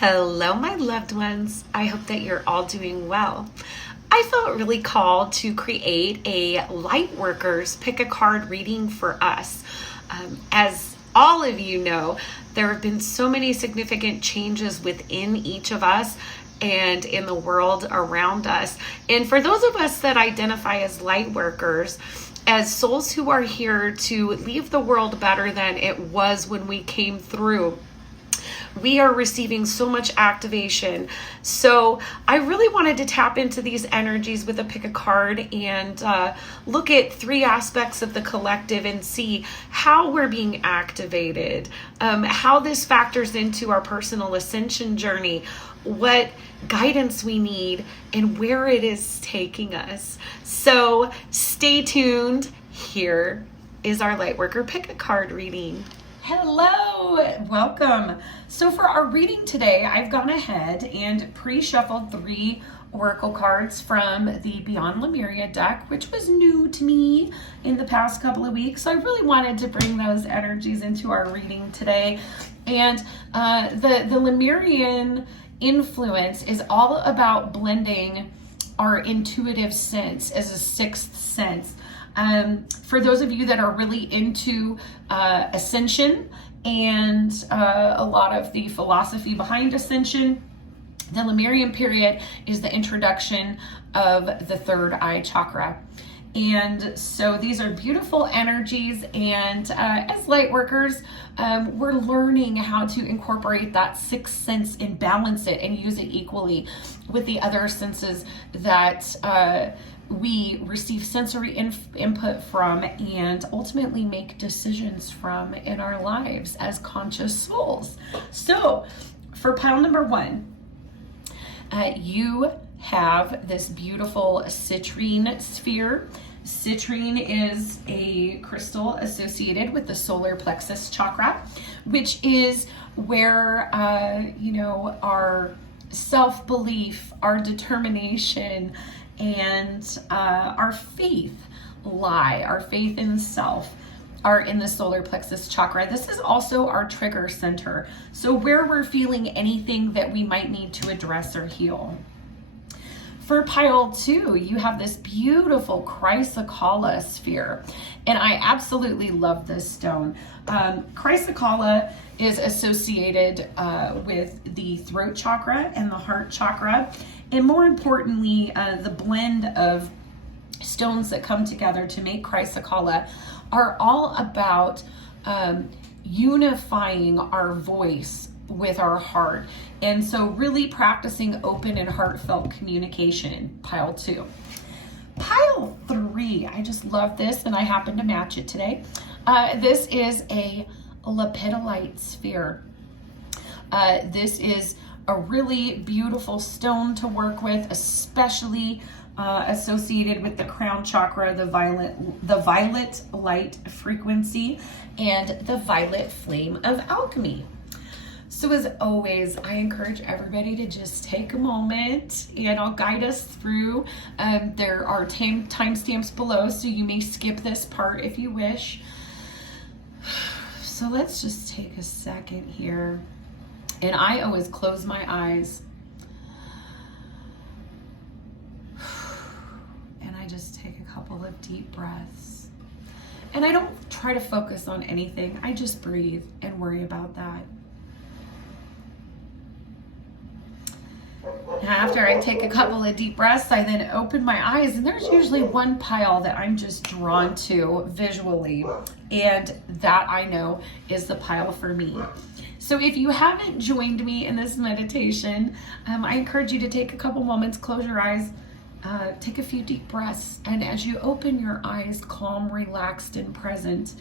Hello, my loved ones. I hope that you're all doing well. I felt really called to create a Lightworkers pick a card reading for us. As all of you know, there have been so many significant changes within each of us and in the world around us. And for those of us that identify as Lightworkers, as souls who are here to leave the world better than it was when we came through, we are receiving so much activation. So I really wanted to tap into these energies with a pick a card and look at three aspects of the collective and see how we're being activated, how this factors into our personal ascension journey, what guidance we need, and where it is taking us. So stay tuned. Here is our Lightworker pick a card reading. Hello, welcome. So for our reading today, I've gone ahead and pre-shuffled 3 oracle cards from the Beyond Lemuria deck, which was new to me in the past couple of weeks. So I really wanted to bring those energies into our reading today. And the Lemurian influence is all about blending our intuitive sense as a sixth sense. For those of you that are really into ascension and a lot of the philosophy behind ascension, the Lemurian period is the introduction of the third eye chakra. And so these are beautiful energies, and as light workers, we're learning how to incorporate that sixth sense and balance it and use it equally with the other senses that we receive sensory input from and ultimately make decisions from in our lives as conscious souls. So for pile number 1, you have this beautiful citrine sphere. Citrine is a crystal associated with the solar plexus chakra, which is where our self-belief, our determination, and our faith lie. Our faith in self are in the solar plexus chakra. This is also our trigger center, so where we're feeling anything that we might need to address or heal. For pile 2, you have this beautiful Chrysocolla sphere, and I absolutely love this stone. Chrysocolla is associated with the throat chakra and the heart chakra, and more importantly, the blend of stones that come together to make Chrysocolla are all about unifying our voice with our heart. And so really practicing open and heartfelt communication, pile 2. Pile 3, I just love this and I happen to match it today. This is a Lepidolite sphere. This is a really beautiful stone to work with, especially associated with the crown chakra, the violet light frequency, and the violet flame of alchemy. So as always, I encourage everybody to just take a moment and I'll guide us through. There are timestamps below, so you may skip this part if you wish. So let's just take a second here. And I always close my eyes. And I just take a couple of deep breaths. And I don't try to focus on anything. I just breathe and worry about that. After I take a couple of deep breaths, I then open my eyes, and there's usually one pile that I'm just drawn to visually, and that I know is the pile for me. So if you haven't joined me in this meditation, I encourage you to take a couple moments, close your eyes, take a few deep breaths, and as you open your eyes, calm, relaxed, and present,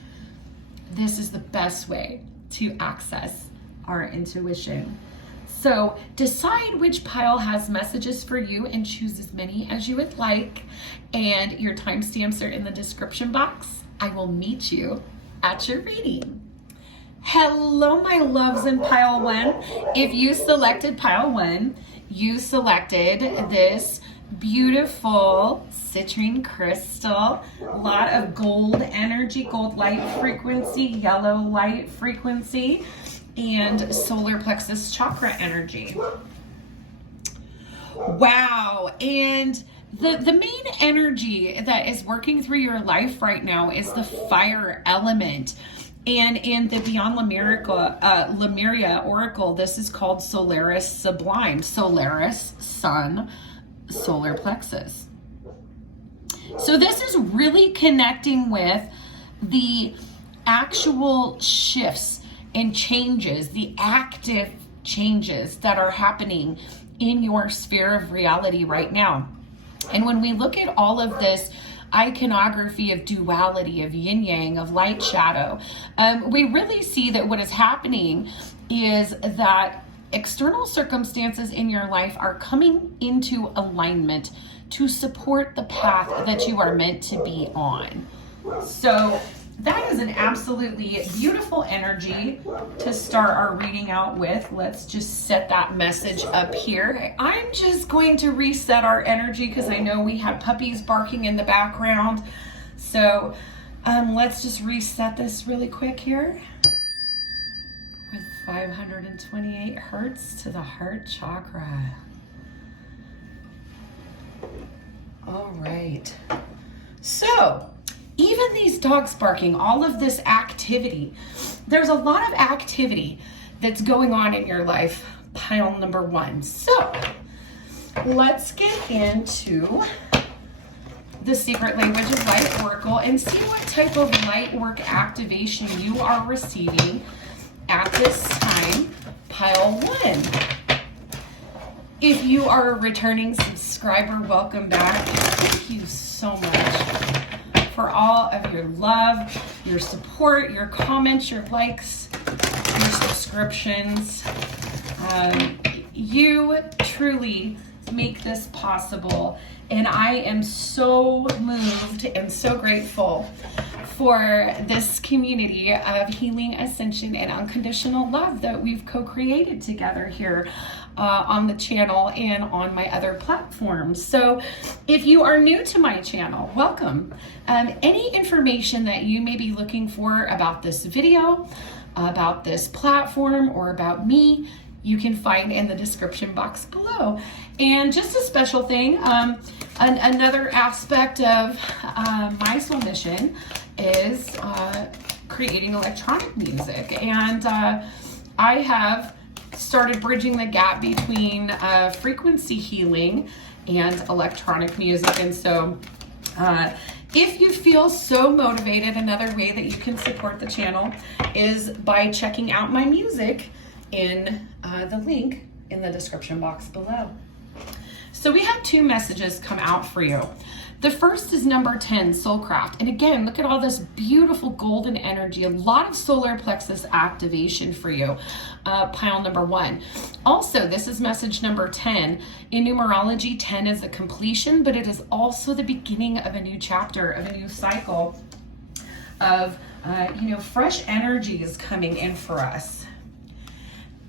this is the best way to access our intuition. So decide which pile has messages for you and choose as many as you would like. And your timestamps are in the description box. I will meet you at your reading. Hello, my loves in pile 1. If you selected pile 1, you selected this beautiful citrine crystal, a lot of gold energy, gold light frequency, yellow light frequency. and solar plexus chakra energy. Wow. And the main energy that is working through your life right now is the fire element. And in the Beyond Lemuria Oracle, this is called Solaris Sublime. Solaris, sun, solar plexus. So this is really connecting with the actual shifts and changes, the active changes that are happening in your sphere of reality right now. And when we look at all of this iconography of duality, of yin yang, of light shadow, we really see that what is happening is that external circumstances in your life are coming into alignment to support the path that you are meant to be on. So that is an absolutely beautiful energy to start our reading out with. Let's just set that message up here. I'm just going to reset our energy because I know we have puppies barking in the background. So let's just reset this really quick here with 528 hertz to the heart chakra. All right. So even these dogs barking, all of this activity, there's a lot of activity that's going on in your life, pile number one. So let's get into the Secret Language of Light Oracle and see what type of light work activation you are receiving at this time, pile one. If you are a returning subscriber, welcome back. Thank you so much for all of your love, your support, your comments, your likes, your subscriptions. You truly make this possible, and I am so moved and so grateful for this community of healing, ascension, and unconditional love that we've co-created together here on the channel and on my other platforms. So if you are new to my channel, welcome. Any information that you may be looking for about this video, about this platform, or about me, you can find in the description box below. And just a special thing, another aspect of my soul mission is creating electronic music. And I have started bridging the gap between frequency healing and electronic music. And so if you feel so motivated, another way that you can support the channel is by checking out my music in the link in the description box below. So we have two messages come out for you. The first is number 10, Soulcraft. And again, look at all this beautiful golden energy, a lot of solar plexus activation for you, pile number one. Also, this is message number 10. In numerology, 10 is a completion, but it is also the beginning of a new chapter, of a new cycle of, fresh energies coming in for us.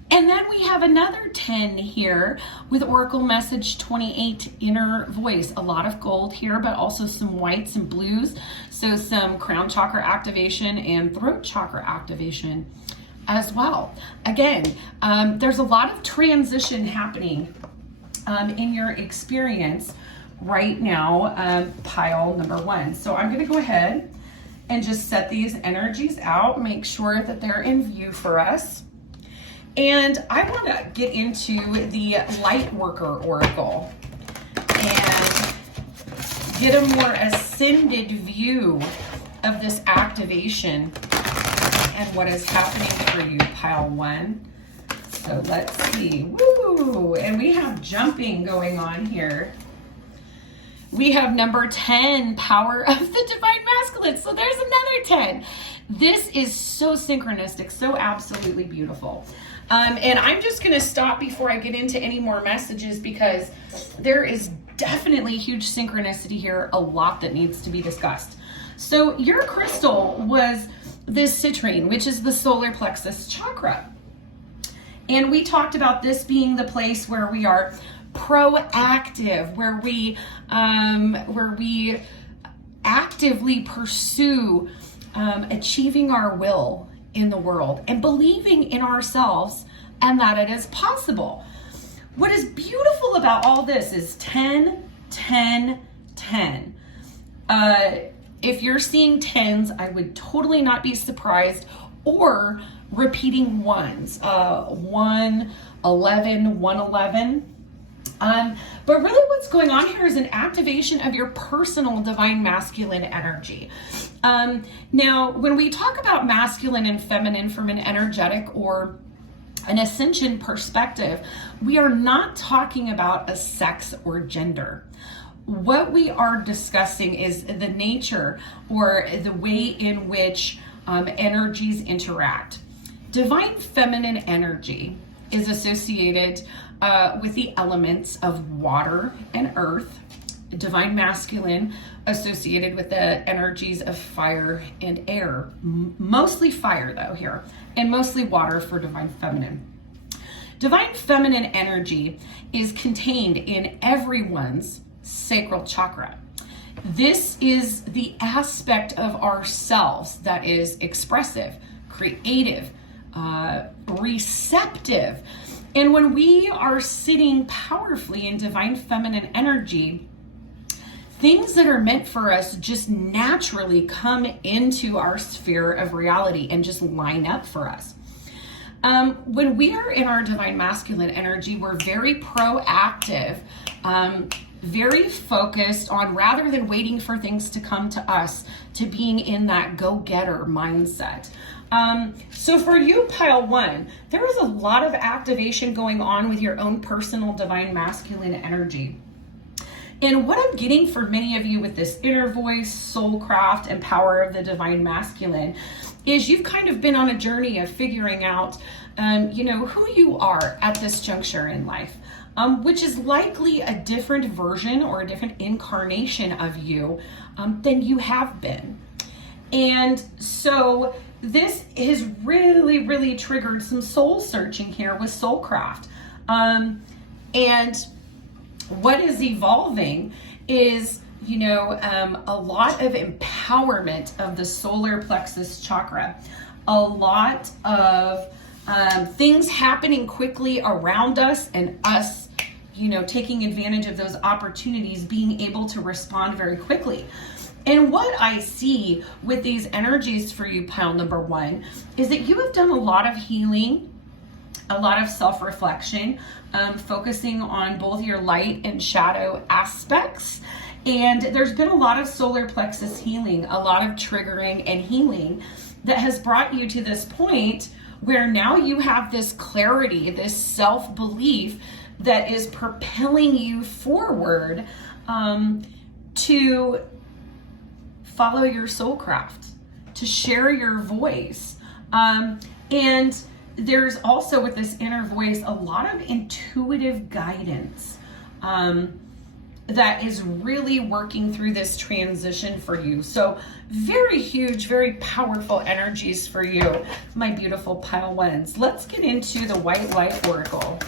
And then we have another 10 here with Oracle message 28, inner voice. A lot of gold here, but also some whites and blues. So some crown chakra activation and throat chakra activation as well. Again, there's a lot of transition happening in your experience right now, pile number one. So I'm going to go ahead and just set these energies out, make sure that they're in view for us. And I want to get into the Lightworker Oracle and get a more ascended view of this activation and what is happening for you, pile one. So let's see. Woo! And we have jumping going on here. We have number 10, Power of the Divine Masculine. So there's another 10. This is so synchronistic, so absolutely beautiful. And I'm just going to stop before I get into any more messages because there is definitely huge synchronicity here, a lot that needs to be discussed. So your crystal was this citrine, which is the solar plexus chakra. And we talked about this being the place where we are proactive, where we actively pursue achieving our will in the world and believing in ourselves and that it is possible. What is beautiful about all this is 10, 10, 10. If you're seeing 10s, I would totally not be surprised, or repeating ones, 1, 11, 111. But really what's going on here is an activation of your personal divine masculine energy. Now, when we talk about masculine and feminine from an energetic or an ascension perspective, we are not talking about a sex or gender. What we are discussing is the nature or the way in which energies interact. Divine feminine energy is associated with the elements of water and earth. Divine masculine associated with the energies of fire and air. Mostly fire though here, and mostly water for divine feminine. Divine feminine energy is contained in everyone's sacral chakra. This is the aspect of ourselves that is expressive, creative, receptive. And when we are sitting powerfully in divine feminine energy, things that are meant for us just naturally come into our sphere of reality and just line up for us. When we are in our divine masculine energy, we're very proactive, very focused on, rather than waiting for things to come to us, to being in that go-getter mindset. So for you, pile 1, there is a lot of activation going on with your own personal divine masculine energy. And what I'm getting for many of you with this inner voice, soulcraft, and power of the divine masculine is you've kind of been on a journey of figuring out, who you are at this juncture in life, which is likely a different version or a different incarnation of you than you have been. And so this has really, really triggered some soul searching here with soulcraft. And what is evolving is, a lot of empowerment of the solar plexus chakra, a lot of things happening quickly around us, and us, taking advantage of those opportunities, being able to respond very quickly. And what I see with these energies for you, pile number 1, is that you have done a lot of healing, a lot of self-reflection, focusing on both your light and shadow aspects. And there's been a lot of solar plexus healing, a lot of triggering and healing that has brought you to this point where now you have this clarity, this self-belief that is propelling you forward to follow your soul craft, to share your voice. And there's also, with this inner voice, a lot of intuitive guidance that is really working through this transition for you. So very huge, very powerful energies for you, my beautiful pile 1s. Let's get into the White Light Oracle.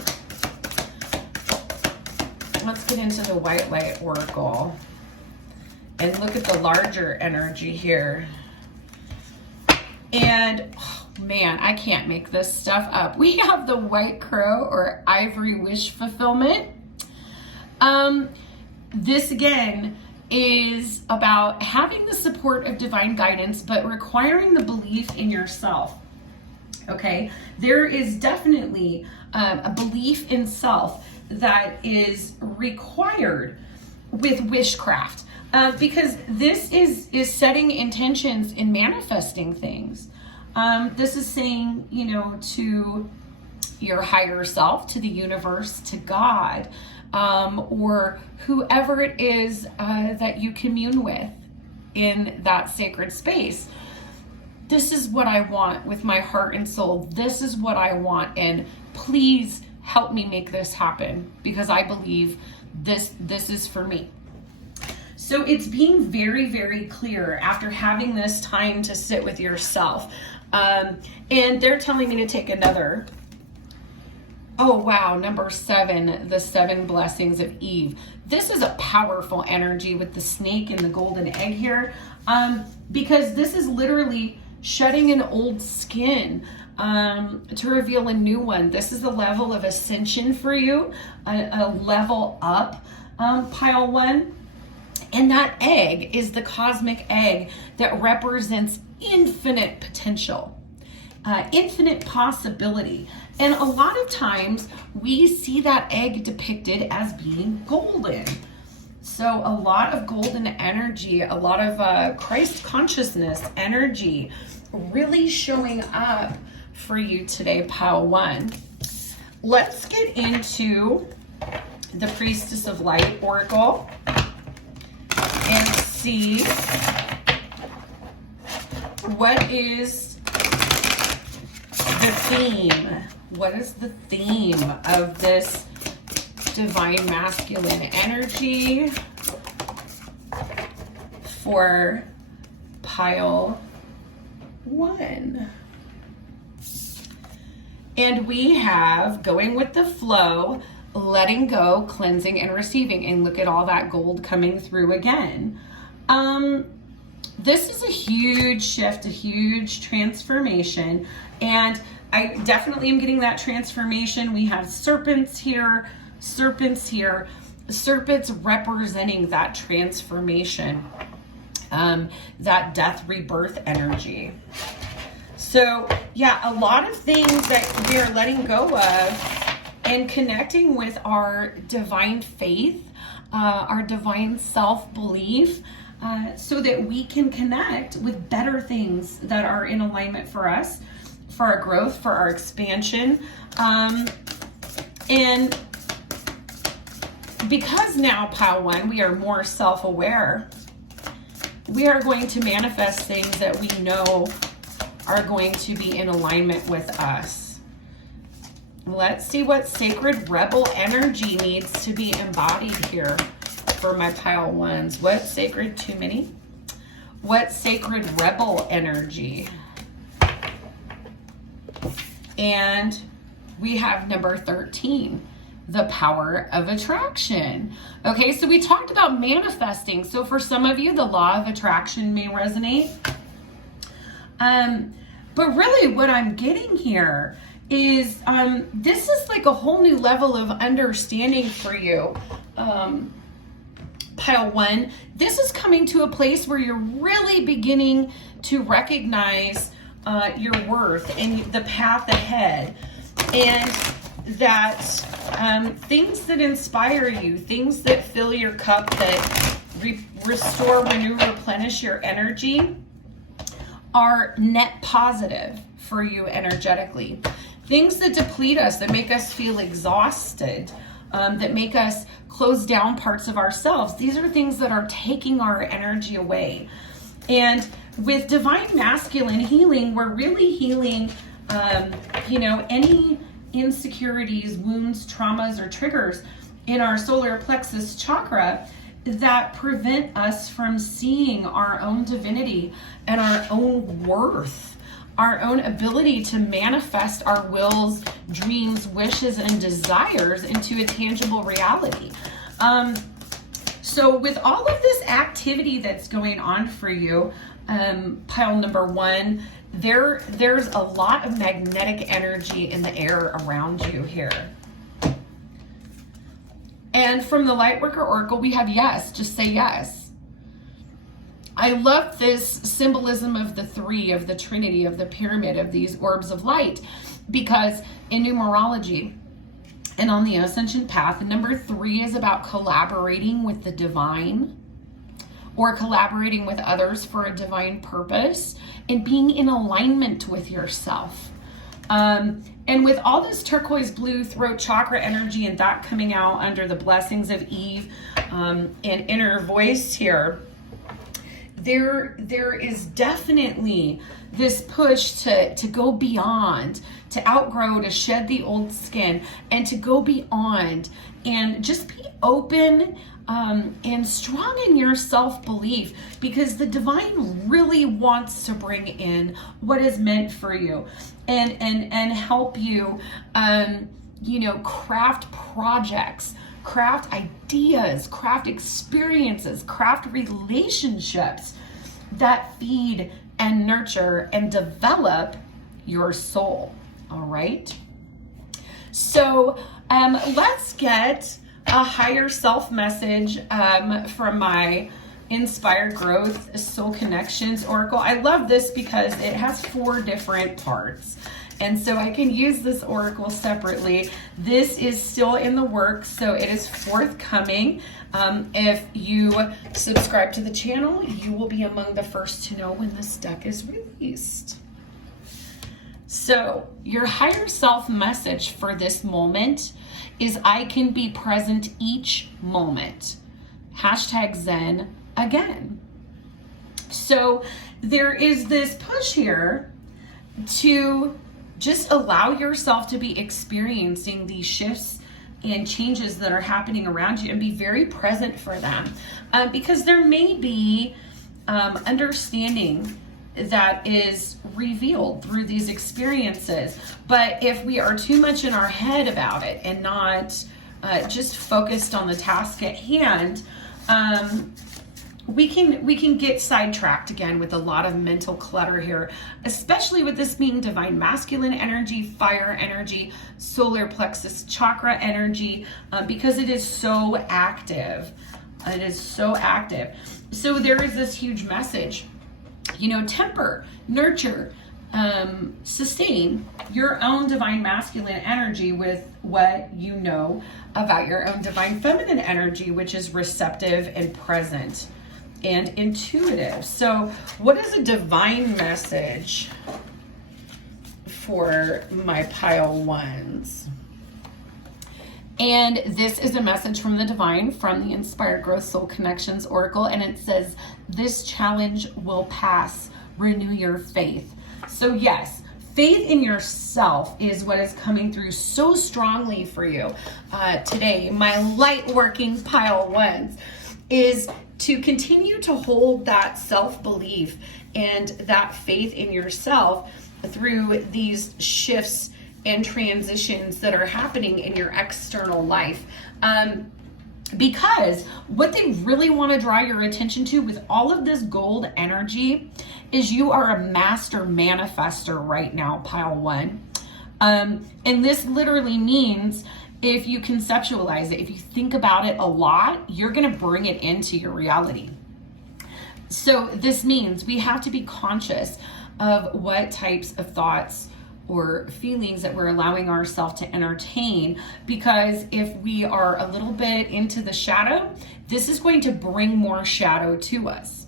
Let's get into the White Light Oracle and look at the larger energy here. And man, I can't make this stuff up. We have the White Crow, or Ivory Wish Fulfillment. This again is about having the support of divine guidance, but requiring the belief in yourself. Okay, there is definitely a belief in self that is required with wishcraft, because this is setting intentions and manifesting things. This is saying, to your higher self, to the universe, to God, or whoever it is that you commune with in that sacred space. This is what I want with my heart and soul. This is what I want, and please help me make this happen, because I believe this is for me. So it's being very, very clear after having this time to sit with yourself. And they're telling me to take another. Oh, wow. Number 7, the 7 blessings of Eve. This is a powerful energy with the snake and the golden egg here. Because this is literally shedding an old skin to reveal a new one. This is a level of ascension for you, a level up, pile 1. And that egg is the cosmic egg that represents infinite potential, infinite possibility. And a lot of times we see that egg depicted as being golden. So a lot of golden energy, a lot of Christ consciousness energy really showing up for you today, pile 1. Let's get into the Priestess of Light Oracle and see what is the theme. What is the theme of this divine masculine energy for pile 1? And we have going with the flow, letting go, cleansing, and receiving. And look at all that gold coming through again. This is a huge shift, a huge transformation. And I definitely am getting that transformation. We have serpents here, serpents representing that transformation, that death rebirth energy. So yeah, a lot of things that we are letting go of and connecting with our divine faith, our divine self-belief, so that we can connect with better things that are in alignment for us, for our growth, for our expansion. And because now, pile 1, we are more self-aware, we are going to manifest things that we know are going to be in alignment with us. Let's see what sacred rebel energy needs to be embodied here for my pile 1s. What sacred, too many? What sacred rebel energy? And we have number 13, the power of attraction. Okay, so we talked about manifesting. So for some of you, the law of attraction may resonate. But really what I'm getting here is this is like a whole new level of understanding for you. Pile 1, this is coming to a place where you're really beginning to recognize your worth and the path ahead, and that things that inspire you, things that fill your cup, that restore, renew, replenish your energy, are net positive for you energetically. Things that deplete us, that make us feel exhausted, that make us close down parts of ourselves, these are things that are taking our energy away. And with divine masculine healing, we're really healing, any insecurities, wounds, traumas, or triggers in our solar plexus chakra that prevent us from seeing our own divinity and our own worth, our own ability to manifest our wills, dreams, wishes, and desires into a tangible reality. So with all of this activity that's going on for you, pile number 1, there's a lot of magnetic energy in the air around you here. And from the Lightworker Oracle, we have yes, just say yes. I love this symbolism of the 3, of the Trinity, of the pyramid, of these orbs of light, because in numerology and on the ascension path, number 3 is about collaborating with the divine, or collaborating with others for a divine purpose, and being in alignment with yourself. And with all this turquoise blue throat chakra energy and that coming out under the blessings of Eve and inner voice here, there is definitely this push to go beyond, to outgrow, to shed the old skin, and to go beyond and just be open and strong in your self-belief, because the divine really wants to bring in what is meant for you and help you, craft projects, craft ideas, craft experiences, craft relationships that feed and nurture and develop your soul. All right. So let's get a higher self message from my Inspired Growth Soul Connections Oracle. I love this because it has 4 different parts. And so I can use this oracle separately. This is still in the works, so it is forthcoming. If you subscribe to the channel, you will be among the first to know when this deck is released. So your higher self message for this moment is I can be present each moment. #Zen again. So there is this push here to just allow yourself to be experiencing these shifts and changes that are happening around you and be very present for them. Because there may be understanding that is revealed through these experiences. But if we are too much in our head about it and not just focused on the task at hand, we can get sidetracked again with a lot of mental clutter here, especially with this being divine masculine energy, fire energy, solar plexus chakra energy, because it is so active. It is so active. So there is this huge message, temper, nurture, sustain your own divine masculine energy with what you know about your own divine feminine energy, which is receptive and present and intuitive. So what is a divine message for my pile 1s? And this is a message from the divine, from the Inspired Growth Soul Connections Oracle, and it says, this challenge will pass, renew your faith. So yes, faith in yourself is what is coming through so strongly for you today. My light working pile 1s is to continue to hold that self-belief and that faith in yourself through these shifts and transitions that are happening in your external life. Because what they really want to draw your attention to with all of this gold energy is you are a master manifester right now, pile 1. And this literally means if you conceptualize it, if you think about it a lot, you're going to bring it into your reality. So this means we have to be conscious of what types of thoughts or feelings that we're allowing ourselves to entertain, because if we are a little bit into the shadow, this is going to bring more shadow to us.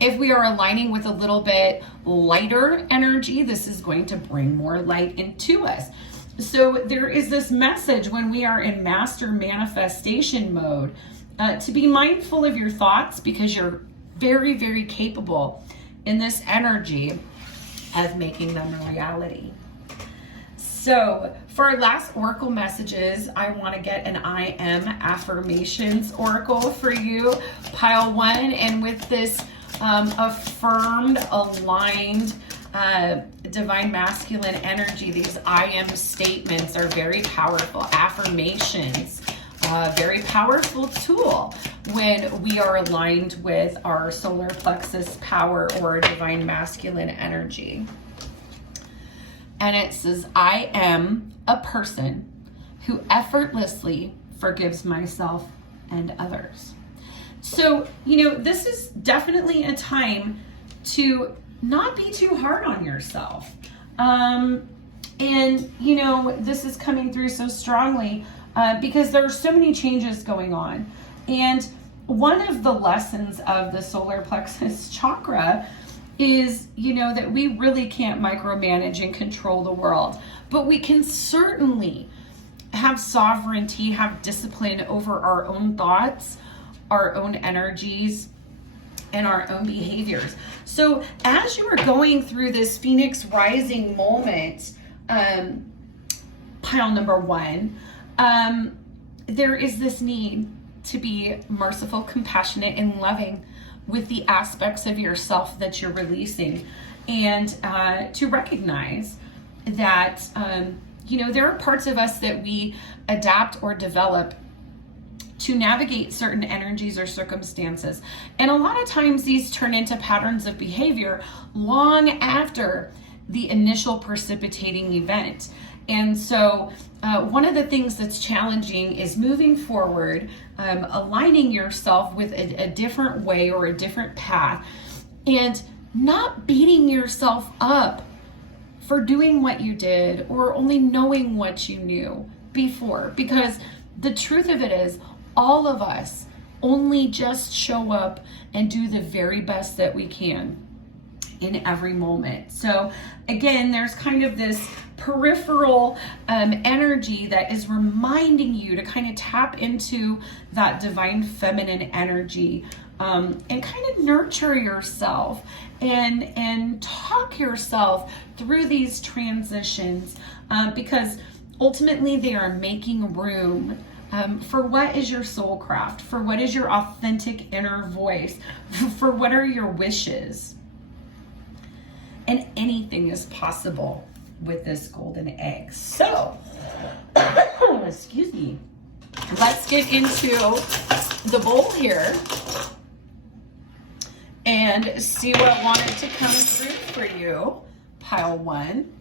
If we are aligning with a little bit lighter energy, this is going to bring more light into us. So there is this message when we are in master manifestation mode to be mindful of your thoughts, because you're very, very capable in this energy of making them a reality. So for our last oracle messages, I want to get an I am affirmations oracle for you, pile 1. And with this affirmed, aligned, divine masculine energy, these I am statements are very powerful. Affirmations, very powerful tool when we are aligned with our solar plexus power or divine masculine energy. And it says, I am a person who effortlessly forgives myself and others. So, this is definitely a time to not be too hard on yourself. And, this is coming through so strongly because there are so many changes going on. And one of the lessons of the solar plexus chakra is, that we really can't micromanage and control the world, but we can certainly have sovereignty, have discipline over our own thoughts, our own energies, and our own behaviors. So as you are going through this Phoenix Rising moment, pile number 1, there is this need to be merciful, compassionate, and loving with the aspects of yourself that you're releasing, and to recognize that, there are parts of us that we adapt or develop to navigate certain energies or circumstances. And a lot of times these turn into patterns of behavior long after the initial precipitating event. And so one of the things that's challenging is moving forward, aligning yourself with a different way or a different path, and not beating yourself up for doing what you did or only knowing what you knew before. Because the truth of it is, all of us only just show up and do the very best that we can in every moment. So again, there's kind of this peripheral energy that is reminding you to kind of tap into that divine feminine energy, and kind of nurture yourself and talk yourself through these transitions, because ultimately they are making room for what is your soul craft, for what is your authentic inner voice, for what are your wishes. And anything is possible with this golden egg. So, excuse me, let's get into the bowl here and see what wanted to come through for you, pile one.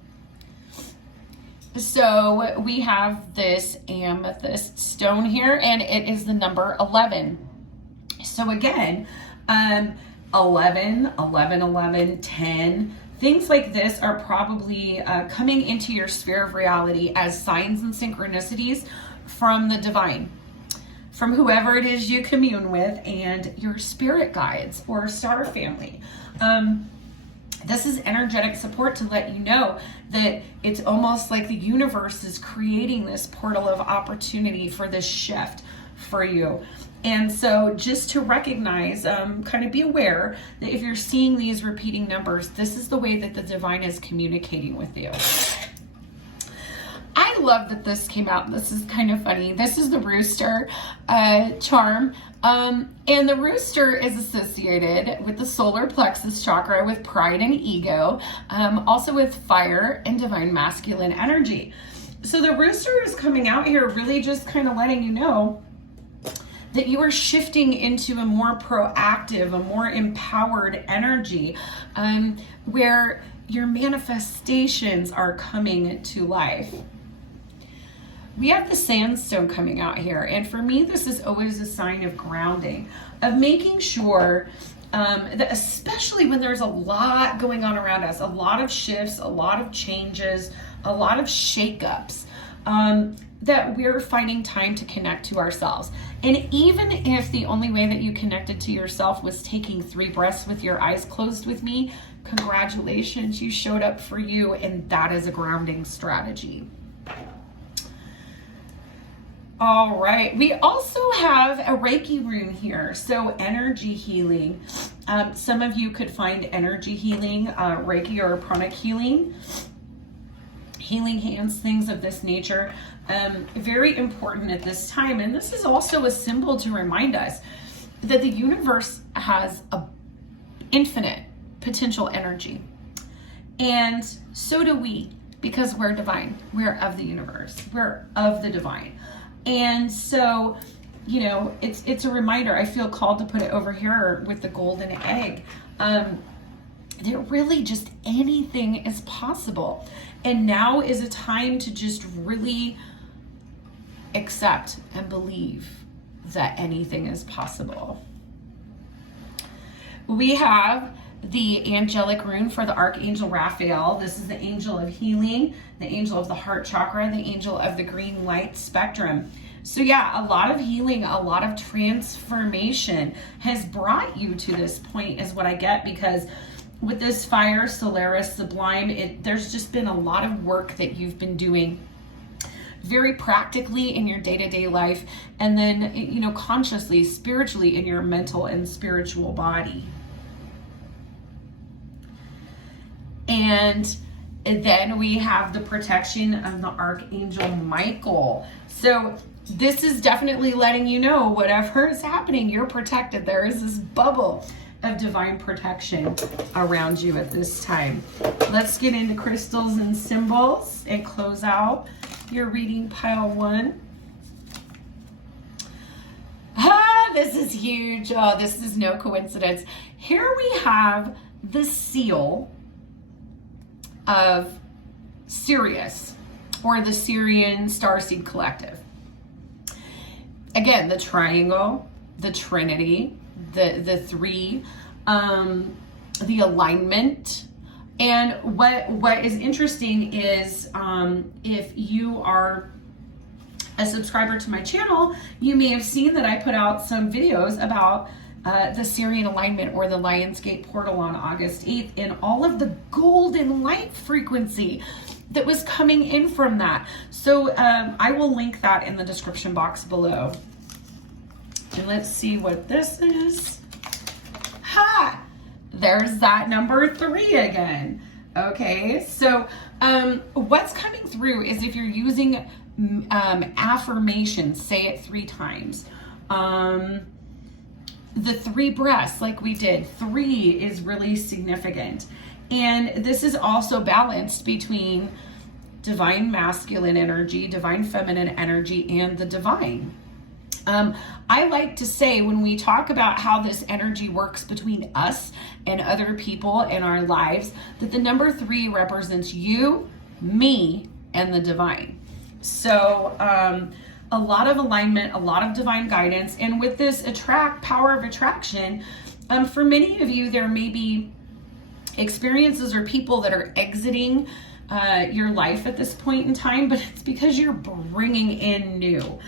So we have this amethyst stone here, and it is the number 11. So again, 11, 11, 11, 10, things like this are probably coming into your sphere of reality as signs and synchronicities from the divine, from whoever it is you commune with, and your spirit guides or star family. This is energetic support to let you know that it's almost like the universe is creating this portal of opportunity for this shift for you. And so just to recognize, kind of be aware that if you're seeing these repeating numbers, this is the way that the divine is communicating with you. I love that this came out. This is kind of funny. This is the rooster charm. And the rooster is associated with the solar plexus chakra, with pride and ego, also with fire and divine masculine energy. So the rooster is coming out here really just kind of letting you know that you are shifting into a more proactive, a more empowered energy, where your manifestations are coming to life. We have the sandstone coming out here, and for me this is always a sign of grounding, of making sure that, especially when there's a lot going on around us, a lot of shifts, a lot of changes, a lot of shakeups, that we're finding time to connect to ourselves. And even if the only way that you connected to yourself was taking 3 breaths with your eyes closed with me, congratulations, you showed up for you, and that is a grounding strategy. All right, we also have a Reiki rune here, so energy healing. Some of you could find energy healing, Reiki or pranic healing, healing hands, things of this nature. Very important at this time. And this is also a symbol to remind us that the universe has a infinite potential energy. And so do we, because we're divine. We're of the universe. We're of the divine. And so, you know, it's a reminder. I feel called to put it over here with the golden egg. That really just anything is possible. And now is a time to just really accept and believe that anything is possible. We have the angelic rune for the Archangel Raphael. This is the angel of healing, the angel of the heart chakra, the angel of the green light spectrum. So yeah, a lot of healing, a lot of transformation has brought you to this point is what I get, because with this fire, Solaris, Sublime, there's just been a lot of work that you've been doing very practically in your day-to-day life, and then, you know, consciously, spiritually in your mental and spiritual body. And then we have the protection of the Archangel Michael. So this is definitely letting you know whatever is happening, you're protected. There is this bubble of divine protection around you at this time. Let's get into crystals and symbols and close out your reading pile one. this is huge. Oh, this is no coincidence. Here we have the seal of Sirius, or the Sirian Starseed Collective. Again, the triangle, the trinity, the three, the alignment. And what is interesting is if you are a subscriber to my channel, you may have seen that I put out some videos about the Sirian alignment, or the Lionsgate portal, on August 8th, and all of the golden light frequency that was coming in from that. So I will link that in the description box below. And let's see what this is. Ha! There's that number 3 again. Okay, so what's coming through is if you're using affirmations, say it 3 times. The 3 breaths, like we did, 3 is really significant. And this is also balanced between divine masculine energy, divine feminine energy, and the divine. I like to say, when we talk about how this energy works between us and other people in our lives, that the number 3 represents you, me, and the divine. So a lot of alignment, a lot of divine guidance. And with this power of attraction, for many of you, there may be experiences or people that are exiting your life at this point in time, but it's because you're bringing in new.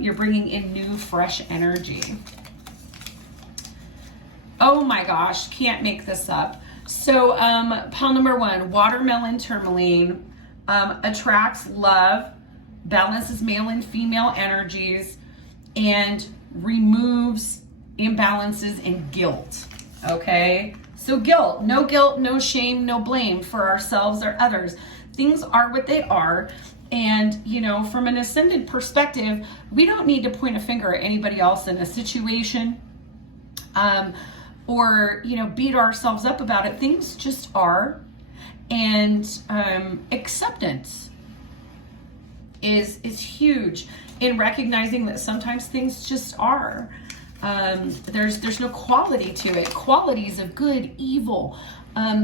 You're bringing in new, fresh energy. Oh my gosh, can't make this up. So pile number 1, watermelon tourmaline, attracts love, balances male and female energies, and removes imbalances and guilt. Okay, so guilt, no shame, no blame for ourselves or others. Things are what they are. And, you know, from an ascended perspective, we don't need to point a finger at anybody else in a situation, or, you know, beat ourselves up about it. Things just are. And acceptance is huge in recognizing that sometimes things just are. There's no quality to it. Qualities of good, evil,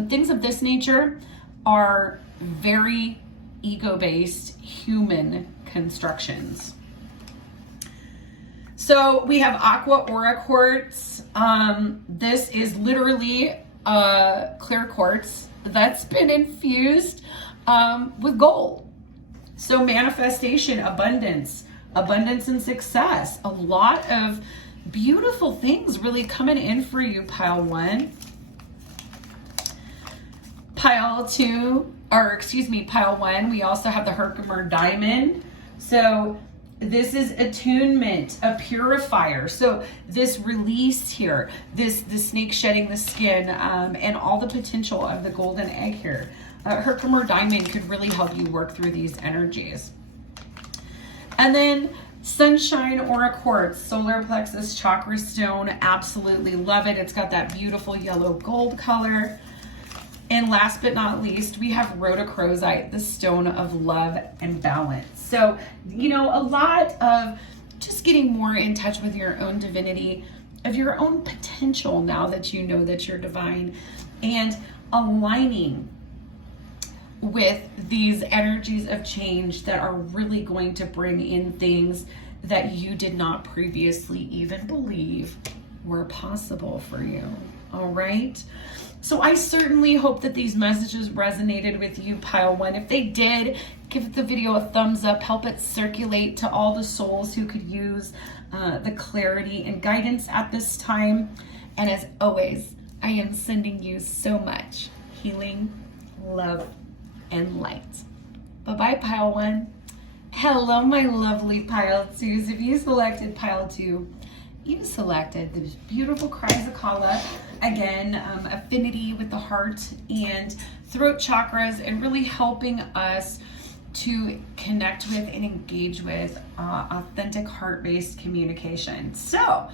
things of this nature are very ego-based human constructions. So we have aqua aura quartz. This is literally clear quartz that's been infused with gold. So manifestation, abundance and success. A lot of beautiful things really coming in for you, pile 1. Pile 1, we also have the Herkimer diamond. So this is attunement, a purifier. So this release here, this snake shedding the skin, and all the potential of the golden egg here. Herkimer diamond could really help you work through these energies. And then sunshine aura quartz, solar plexus chakra stone. Absolutely love it. It's got that beautiful yellow gold color. And last but not least, we have rhodochrosite, the stone of love and balance. So, you know, a lot of just getting more in touch with your own divinity, of your own potential now that you know that you're divine, and aligning with these energies of change that are really going to bring in things that you did not previously even believe were possible for you. All right. So I certainly hope that these messages resonated with you, pile 1. If they did, give the video a thumbs up, help it circulate to all the souls who could use the clarity and guidance at this time. And as always, I am sending you so much healing, love, and light. Bye-bye, pile 1. Hello, my lovely pile 2s. If you selected pile 2, you selected this beautiful Chrysocolla. Again, affinity with the heart and throat chakras, and really helping us to connect with and engage with authentic heart-based communication. So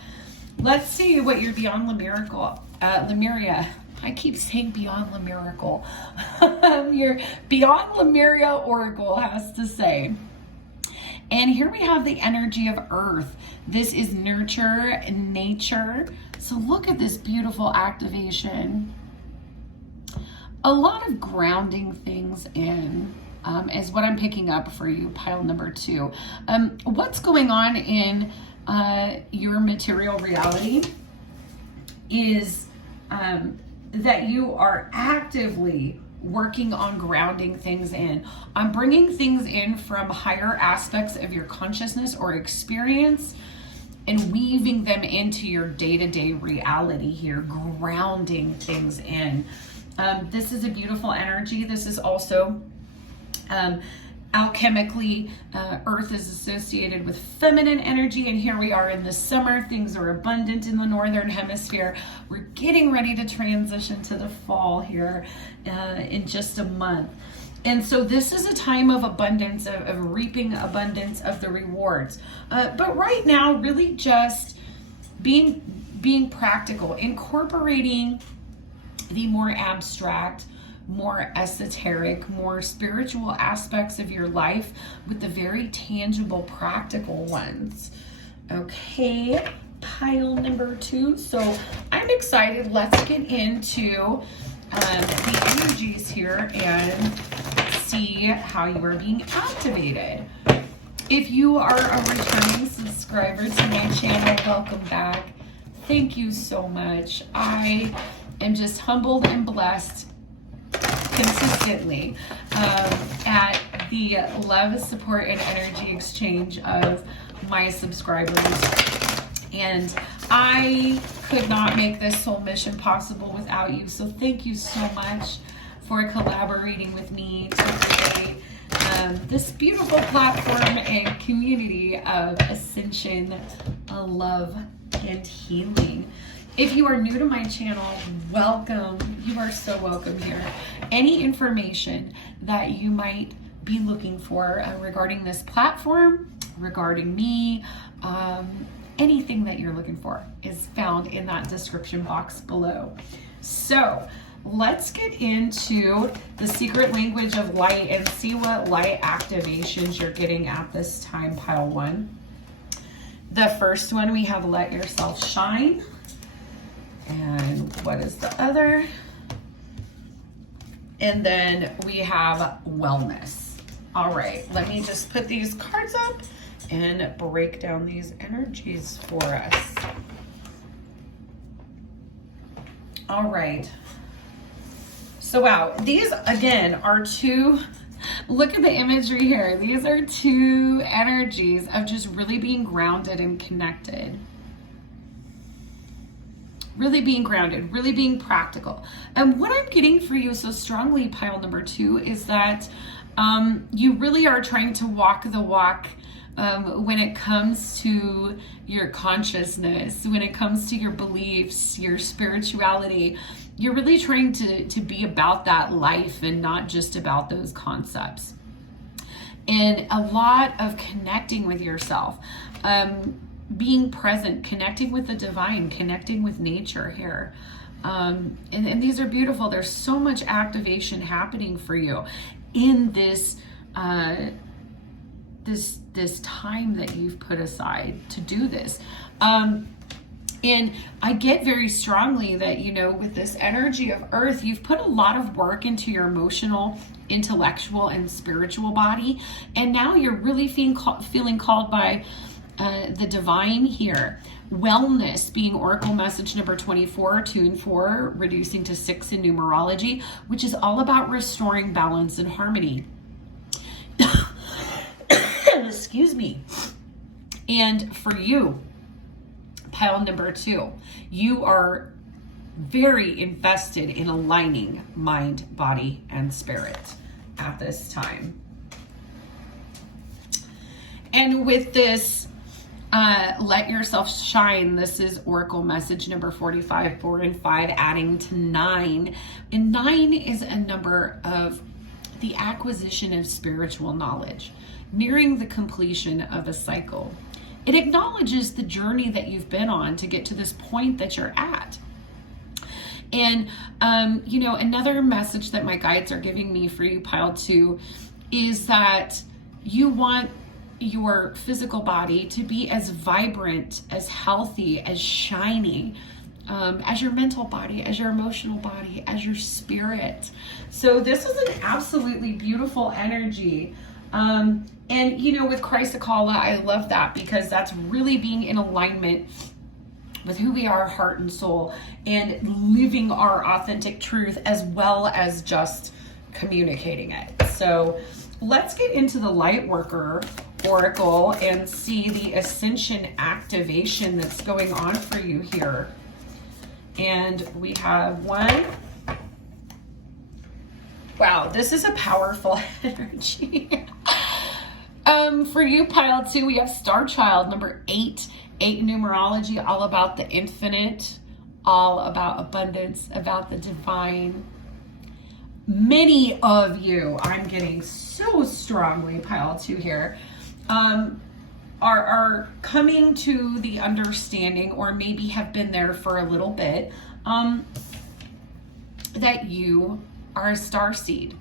let's see what your Beyond Lemuria, I keep saying Beyond Lemurical, your Beyond Lemuria Oracle has to say. And here we have the energy of earth. This is nurture and nature. So look at this beautiful activation. A lot of grounding things in is what I'm picking up for you, pile number 2. What's going on in your material reality is that you are actively working on grounding things in. I'm bringing things in from higher aspects of your consciousness or experience and weaving them into your day-to-day reality here, grounding things in. This is a beautiful energy. This is also alchemically, earth is associated with feminine energy, and here we are in the summer. Things are abundant in the northern hemisphere. We're getting ready to transition to the fall here in just a month. And so this is a time of abundance, of reaping abundance of the rewards. But right now, really just being practical, incorporating the more abstract, more esoteric, more spiritual aspects of your life with the very tangible, practical ones. Okay, pile number 2. So I'm excited. Let's get into the energies here and see how you are being activated. If you are a returning subscriber to my channel, welcome back. Thank you so much. I am just humbled and blessed consistently at the love, support, and energy exchange of my subscribers. And I could not make this soul mission possible without you. So thank you so much for collaborating with me to create this beautiful platform and community of ascension, love, and healing. If you are new to my channel, welcome. You are so welcome here. Any information that you might be looking for regarding this platform, regarding me, anything that you're looking for is found in that description box below. So let's get into the secret language of light and see what light activations you're getting at this time, pile 1. The first one, we have let yourself shine. And what is the other? And then we have wellness. All right, let me just put these cards up and break down these energies for us. All right. So wow, these again are 2, look at the imagery here. These are 2 energies of just really being grounded and connected. Really being grounded, really being practical. And what I'm getting for you so strongly, pile number 2, is that you really are trying to walk the walk when it comes to your consciousness, when it comes to your beliefs, your spirituality. You're really trying to be about that life and not just about those concepts. And a lot of connecting with yourself. Being present, connecting with the divine, connecting with nature here. And these are beautiful. There's so much activation happening for you in this this time that you've put aside to do this. And I get very strongly that, you know, with this energy of earth, you've put a lot of work into your emotional, intellectual, and spiritual body. And now you're really feeling called by the divine here. Wellness being oracle message number 24, 2 and 4, reducing to 6 in numerology, which is all about restoring balance and harmony. Excuse me. And for you, pile number 2, you are very invested in aligning mind, body, and spirit at this time. And with this let yourself shine, this is oracle message number 45, 4 and 5, adding to 9. And 9 is a number of the acquisition of spiritual knowledge, nearing the completion of a cycle. It acknowledges the journey that you've been on to get to this point that you're at. And, you know, another message that my guides are giving me for you, pile 2, is that you want your physical body to be as vibrant, as healthy, as shiny, as your mental body, as your emotional body, as your spirit. So this is an absolutely beautiful energy. And you know, with Chrysocolla, I love that because that's really being in alignment with who we are, heart and soul, and living our authentic truth as well as just communicating it. So let's get into the Lightworker Oracle and see the Ascension activation that's going on for you here. And we have one. Wow, this is a powerful energy. For you, pile 2, we have Star Child, number 8. 8 in numerology, all about the infinite, all about abundance, about the divine. Many of you, I'm getting so strongly, pile 2 here, are coming to the understanding, or maybe have been there for a little bit, that you are a starseed.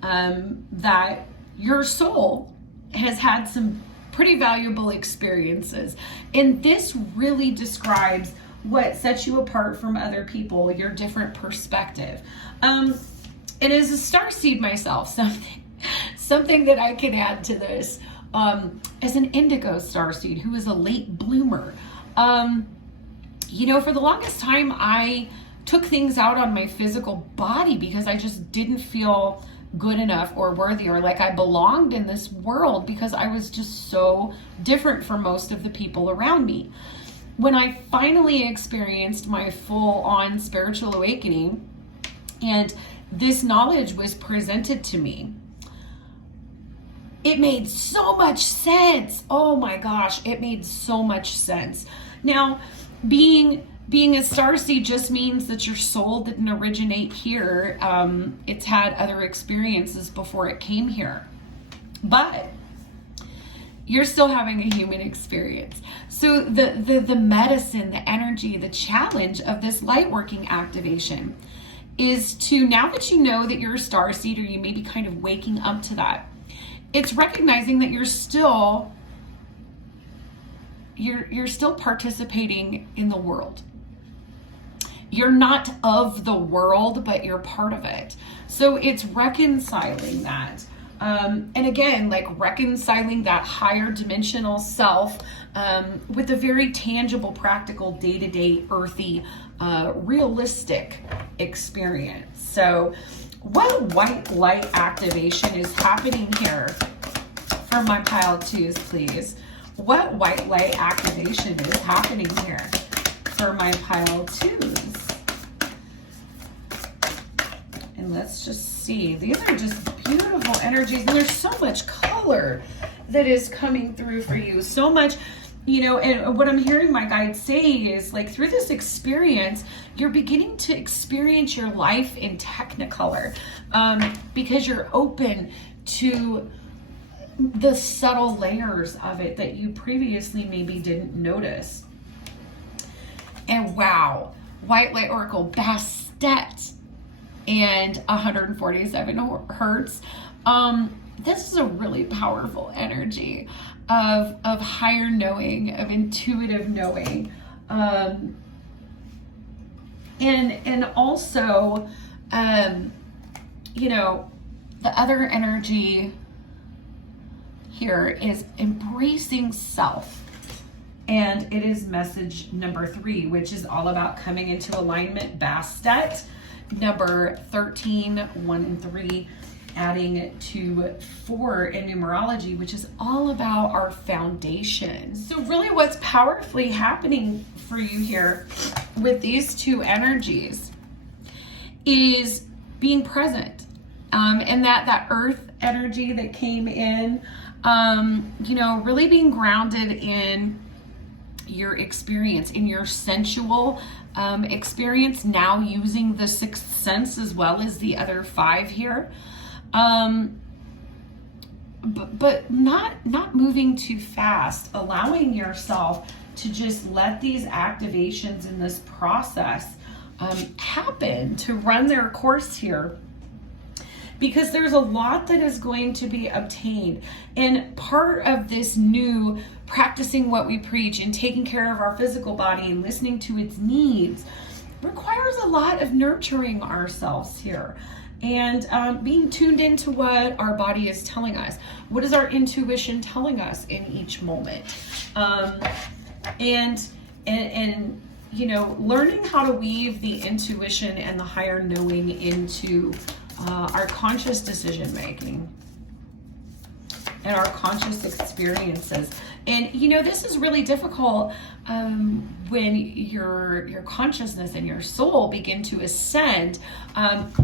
That your soul has had some pretty valuable experiences. And this really describes what sets you apart from other people, your different perspective. And as a starseed myself, something that I can add to this, as an indigo starseed who is a late bloomer, you know, for the longest time, I took things out on my physical body because I just didn't feel good enough or worthy or like I belonged in this world because I was just so different from most of the people around me. When I finally experienced my full-on spiritual awakening and this knowledge was presented to me, it made so much sense. Oh my gosh, it made so much sense. Now, being a starseed just means that your soul didn't originate here. It's had other experiences before it came here. But you're still having a human experience. So the medicine, the energy, the challenge of this light working activation is to, now that you know that you're a starseed, or you may be kind of waking up to that, it's recognizing that you're still participating in the world. You're not of the world, but you're part of it. So it's reconciling that. And again, like reconciling that higher dimensional self with a very tangible, practical, day-to-day, earthy, realistic experience. So what white light activation is happening here for my pile 2s, please? What white light activation is happening here for my pile 2s? And let's just see. These are just beautiful energies. And there's so much color that is coming through for you. So much, you know, and what I'm hearing my guides say is, like, through this experience, you're beginning to experience your life in Technicolor, because you're open to the subtle layers of it that you previously maybe didn't notice. And wow, White Light Oracle Bastet and 147 hertz. This is a really powerful energy of higher knowing, of intuitive knowing, and also, you know, the other energy here is embracing self. And it is message number 3, which is all about coming into alignment. Bastet, number 13, 1 and 3, adding to 4 in numerology, which is all about our foundation. So really what's powerfully happening for you here with these 2 energies is being present. And that earth energy that came in, you know, really being grounded in your experience, in your sensual experience, now using the 6th sense as well as the other 5 here, but not moving too fast, allowing yourself to just let these activations in this process happen, to run their course here, because there's a lot that is going to be obtained. And part of this new practicing what we preach and taking care of our physical body and listening to its needs requires a lot of nurturing ourselves here and being tuned into what our body is telling us. What is our intuition telling us in each moment? And you know, learning how to weave the intuition and the higher knowing into our conscious decision making and our conscious experiences. And you know, this is really difficult when your consciousness and your soul begin to ascend,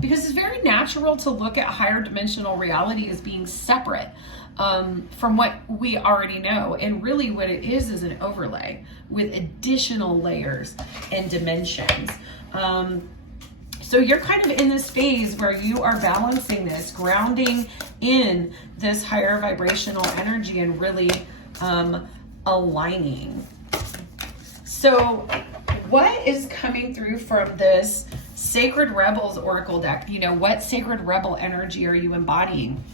because it's very natural to look at higher dimensional reality as being separate from what we already know. And really what it is an overlay with additional layers and dimensions. So you're kind of in this phase where you are balancing this, grounding in this higher vibrational energy and really aligning. So what is coming through from this Sacred Rebels Oracle deck? You know, what Sacred Rebel energy are you embodying?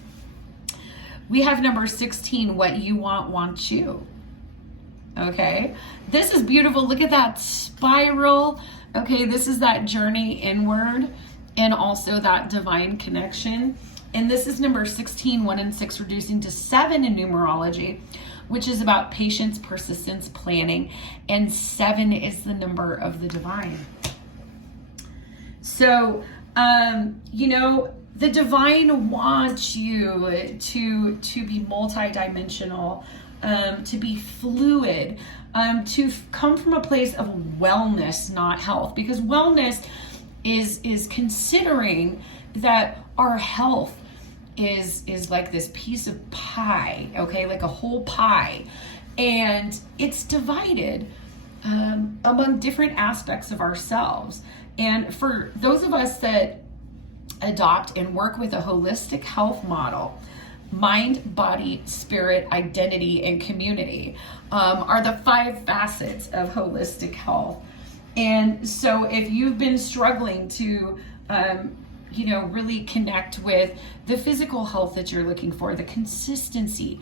We have number 16, what you want you. Okay, this is beautiful. Look at that spiral. Okay, this is that journey inward and also that divine connection. And this is number 16, 1 and 6, reducing to 7 in numerology, which is about patience, persistence, planning. And 7 is the number of the divine. So, you know, the divine wants you to be multidimensional, to be fluid, to come from a place of wellness, not health, because wellness is considering that our health is like this piece of pie, okay, like a whole pie, and it's divided among different aspects of ourselves. And for those of us that adopt and work with a holistic health model, mind, body, spirit, identity, and community are the 5 facets of holistic health. And so if you've been struggling to you know, really connect with the physical health that you're looking for, the consistency,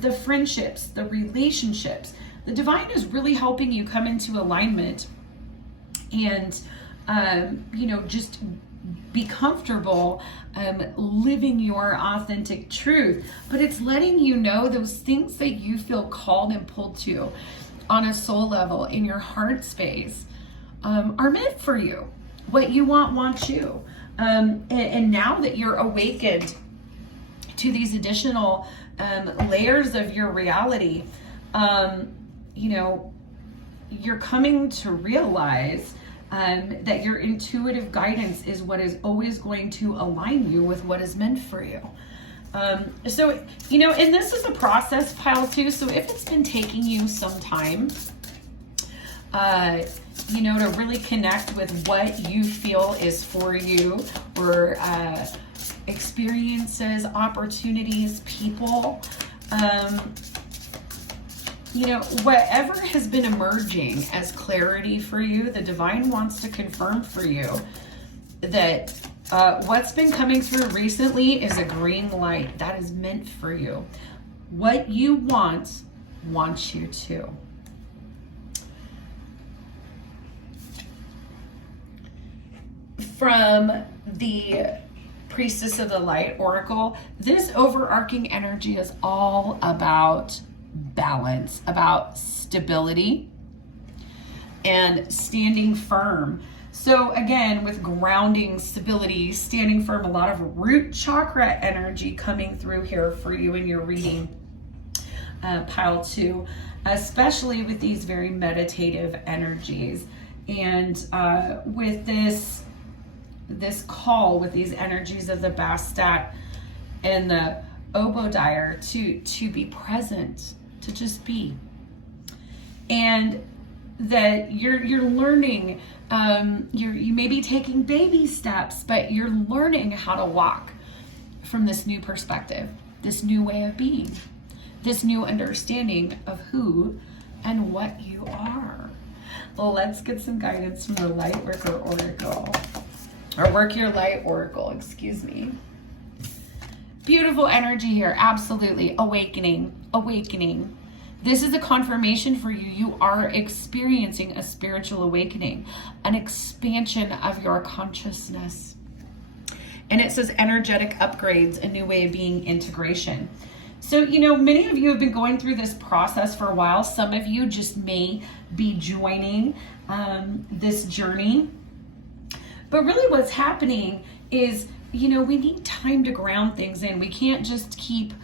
the friendships, the relationships, the divine is really helping you come into alignment and you know, just be comfortable living your authentic truth. But it's letting you know those things that you feel called and pulled to on a soul level in your heart space are meant for you. What you want you. And now that you're awakened to these additional layers of your reality, you know, you're coming to realize that your intuitive guidance is what is always going to align you with what is meant for you. So, you know, and this is a process, pile 2. So if it's been taking you some time, you know, to really connect with what you feel is for you, or experiences, opportunities, people, you know, whatever has been emerging as clarity for you, the divine wants to confirm for you that what's been coming through recently is a green light that is meant for you. What you wants you to. From the Priestess of the Light Oracle, this overarching energy is all about balance, about stability and standing firm. So again, with grounding, stability, standing firm, a lot of root chakra energy coming through here for you in your reading, pile 2, especially with these very meditative energies. And with this call with these energies of the Bastet and the Obodiah to be present, to just be. And that you're learning, you may be taking baby steps, but you're learning how to walk from this new perspective, this new way of being, this new understanding of who and what you are. Well, let's get some guidance from the Lightworker Oracle. Or Work Your Light Oracle, excuse me. Beautiful energy here. Absolutely. Awakening. Awakening. This is a confirmation for you. You are experiencing a spiritual awakening, an expansion of your consciousness. And it says energetic upgrades, a new way of being, integration. So, you know, many of you have been going through this process for a while. Some of you just may be joining this journey. But really what's happening is, you know, we need time to ground things in. We can't just keep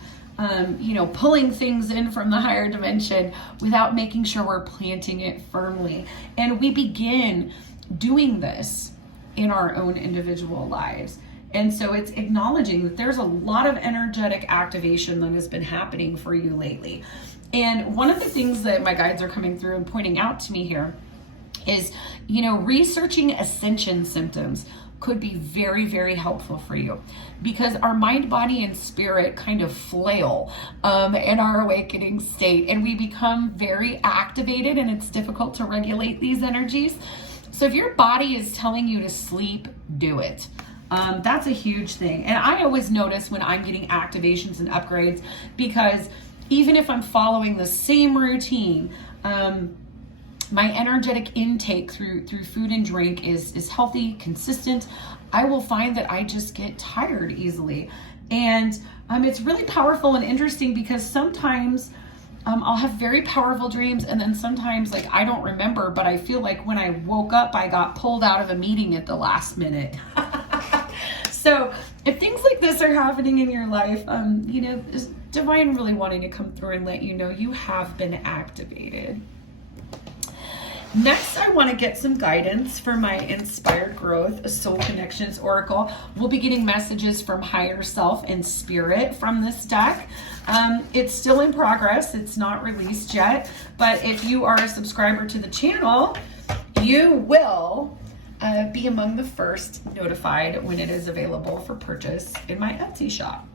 you know, pulling things in from the higher dimension without making sure we're planting it firmly. And we begin doing this in our own individual lives. And so it's acknowledging that there's a lot of energetic activation that has been happening for you lately. And one of the things that my guides are coming through and pointing out to me here is, you know, researching ascension symptoms could be very, very helpful for you, because our mind, body, and spirit kind of flail in our awakening state, and we become very activated, and it's difficult to regulate these energies. So if your body is telling you to sleep, do it. That's a huge thing. And I always notice when I'm getting activations and upgrades, because even if I'm following the same routine, my energetic intake through food and drink is healthy, consistent, I will find that I just get tired easily. And it's really powerful and interesting, because sometimes I'll have very powerful dreams, and then sometimes, like, I don't remember, but I feel like when I woke up, I got pulled out of a meeting at the last minute. So if things like this are happening in your life, you know, is divine really wanting to come through and let you know you have been activated. Next, I want to get some guidance for my Inspired Growth Soul Connections Oracle. We'll be getting messages from higher self and spirit from this deck. It's still in progress. It's not released yet. But if you are a subscriber to the channel, you will be among the first notified when it is available for purchase in my Etsy shop.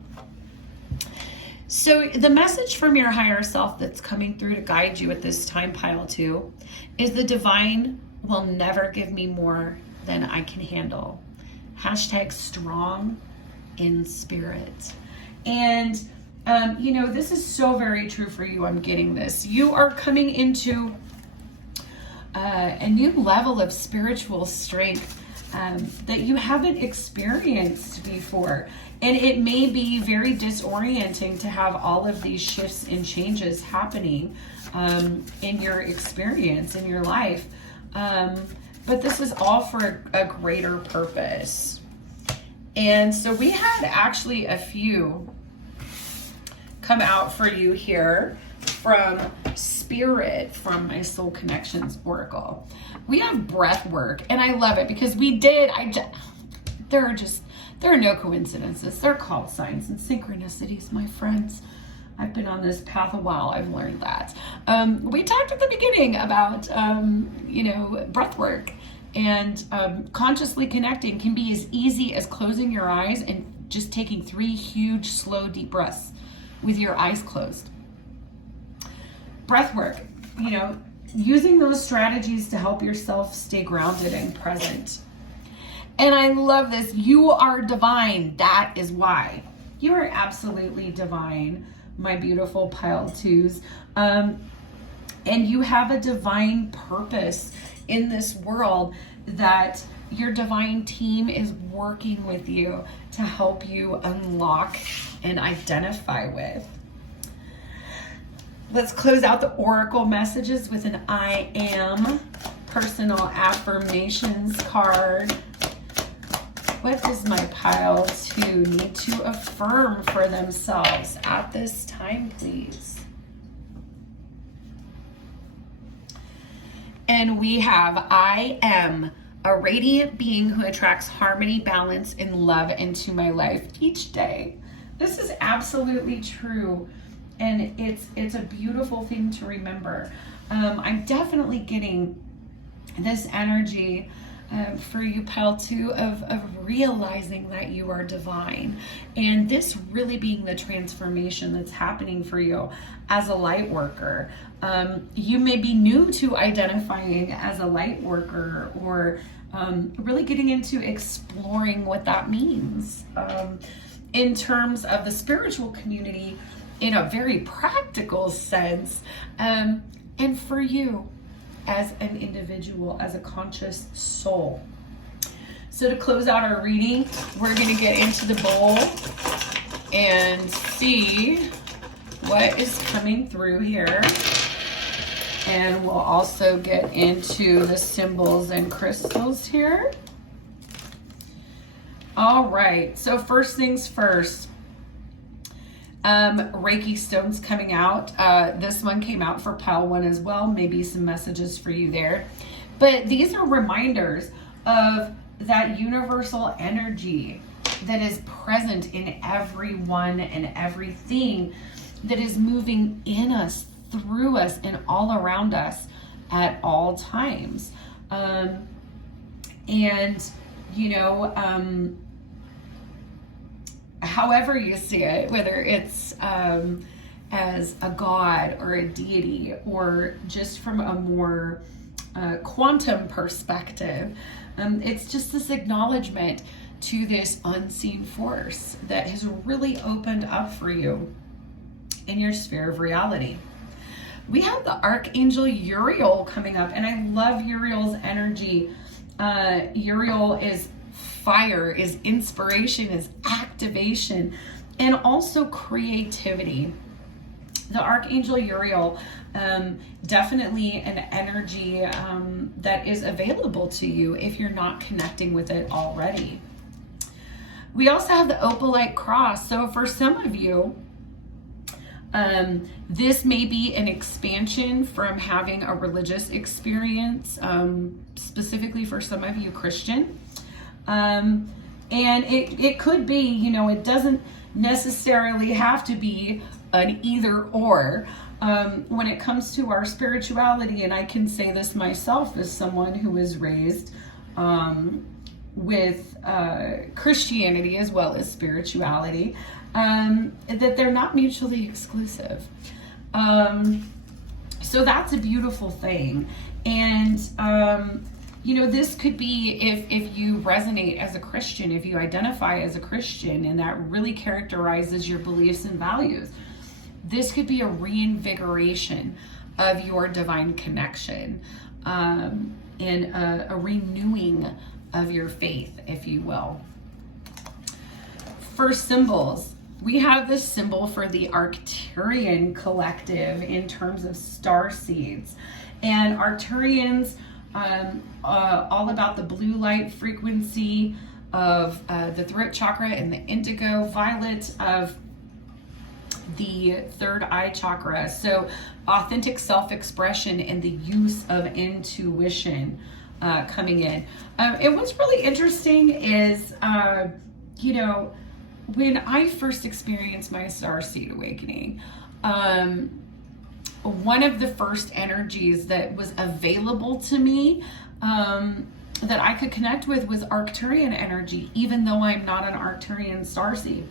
So the message from your higher self that's coming through to guide you at this time, pile 2, is the divine will never give me more than I can handle. Hashtag strong in spirit. And, you know, this is so very true for you. I'm getting this. You are coming into a new level of spiritual strength that you haven't experienced before. And it may be very disorienting to have all of these shifts and changes happening in your experience, in your life. But this is all for a greater purpose. And so we had actually a few come out for you here from Spirit, from my Soul Connections Oracle. We have breath work, and I love it because there are no coincidences. They're called signs and synchronicities, my friends. I've been on this path a while. I've learned that. We talked at the beginning about, you know, breath work, and consciously connecting can be as easy as closing your eyes and just taking 3 huge, slow, deep breaths with your eyes closed. Breath work, you know, using those strategies to help yourself stay grounded and present. And I love this. You are divine. That is why. You are absolutely divine, my beautiful pile 2s. And you have a divine purpose in this world that your divine team is working with you to help you unlock and identify with. Let's close out the Oracle messages with an I am personal affirmations card. What does my pile 2 need to affirm for themselves at this time, please? And we have, I am a radiant being who attracts harmony, balance, and love into my life each day. This is absolutely true. And it's a beautiful thing to remember. I'm definitely getting this energy for you, pile 2, of realizing that you are divine, and this really being the transformation that's happening for you as a light worker. You may be new to identifying as a light worker, or really getting into exploring what that means. in terms of the spiritual community in a very practical sense, and for you as an individual, as a conscious soul. So to close out our reading, we're going to get into the bowl and see what is coming through here. And we'll also get into the symbols and crystals here. All right, so first things first, Reiki stones coming out. This one came out for pile 1 as well, maybe some messages for you there. But these are reminders of that universal energy that is present in everyone and everything that is moving in us, through us, and all around us at all times. And, you know, however you see it, whether it's as a god or a deity, or just from a more quantum perspective, it's just this acknowledgement to this unseen force that has really opened up for you in your sphere of reality. We have the Archangel Uriel coming up, and I love Uriel's energy. Uriel is fire, is inspiration, is activation, and also creativity. The Archangel Uriel, definitely an energy that is available to you if you're not connecting with it already. We also have the Opalite Cross. So for some of you, this may be an expansion from having a religious experience, specifically for some of you Christian. And it could be, you know, it doesn't necessarily have to be an either or. When it comes to our spirituality, and I can say this myself as someone who was raised with Christianity as well as spirituality, that they're not mutually exclusive. So that's a beautiful thing. And, you know, this could be if you resonate as a Christian, if you identify as a Christian, and that really characterizes your beliefs and values. This could be a reinvigoration of your divine connection, and a renewing of your faith, if you will. For symbols, we have this symbol for the Arcturian collective in terms of star seeds. And Arcturians, all about the blue light frequency of the throat chakra and the indigo violet of the third eye chakra. So authentic self-expression and the use of intuition coming in. And what's really interesting is, you know, when I first experienced my Starseed awakening, one of the first energies that was available to me that I could connect with was Arcturian energy, even though I'm not an Arcturian Starseed.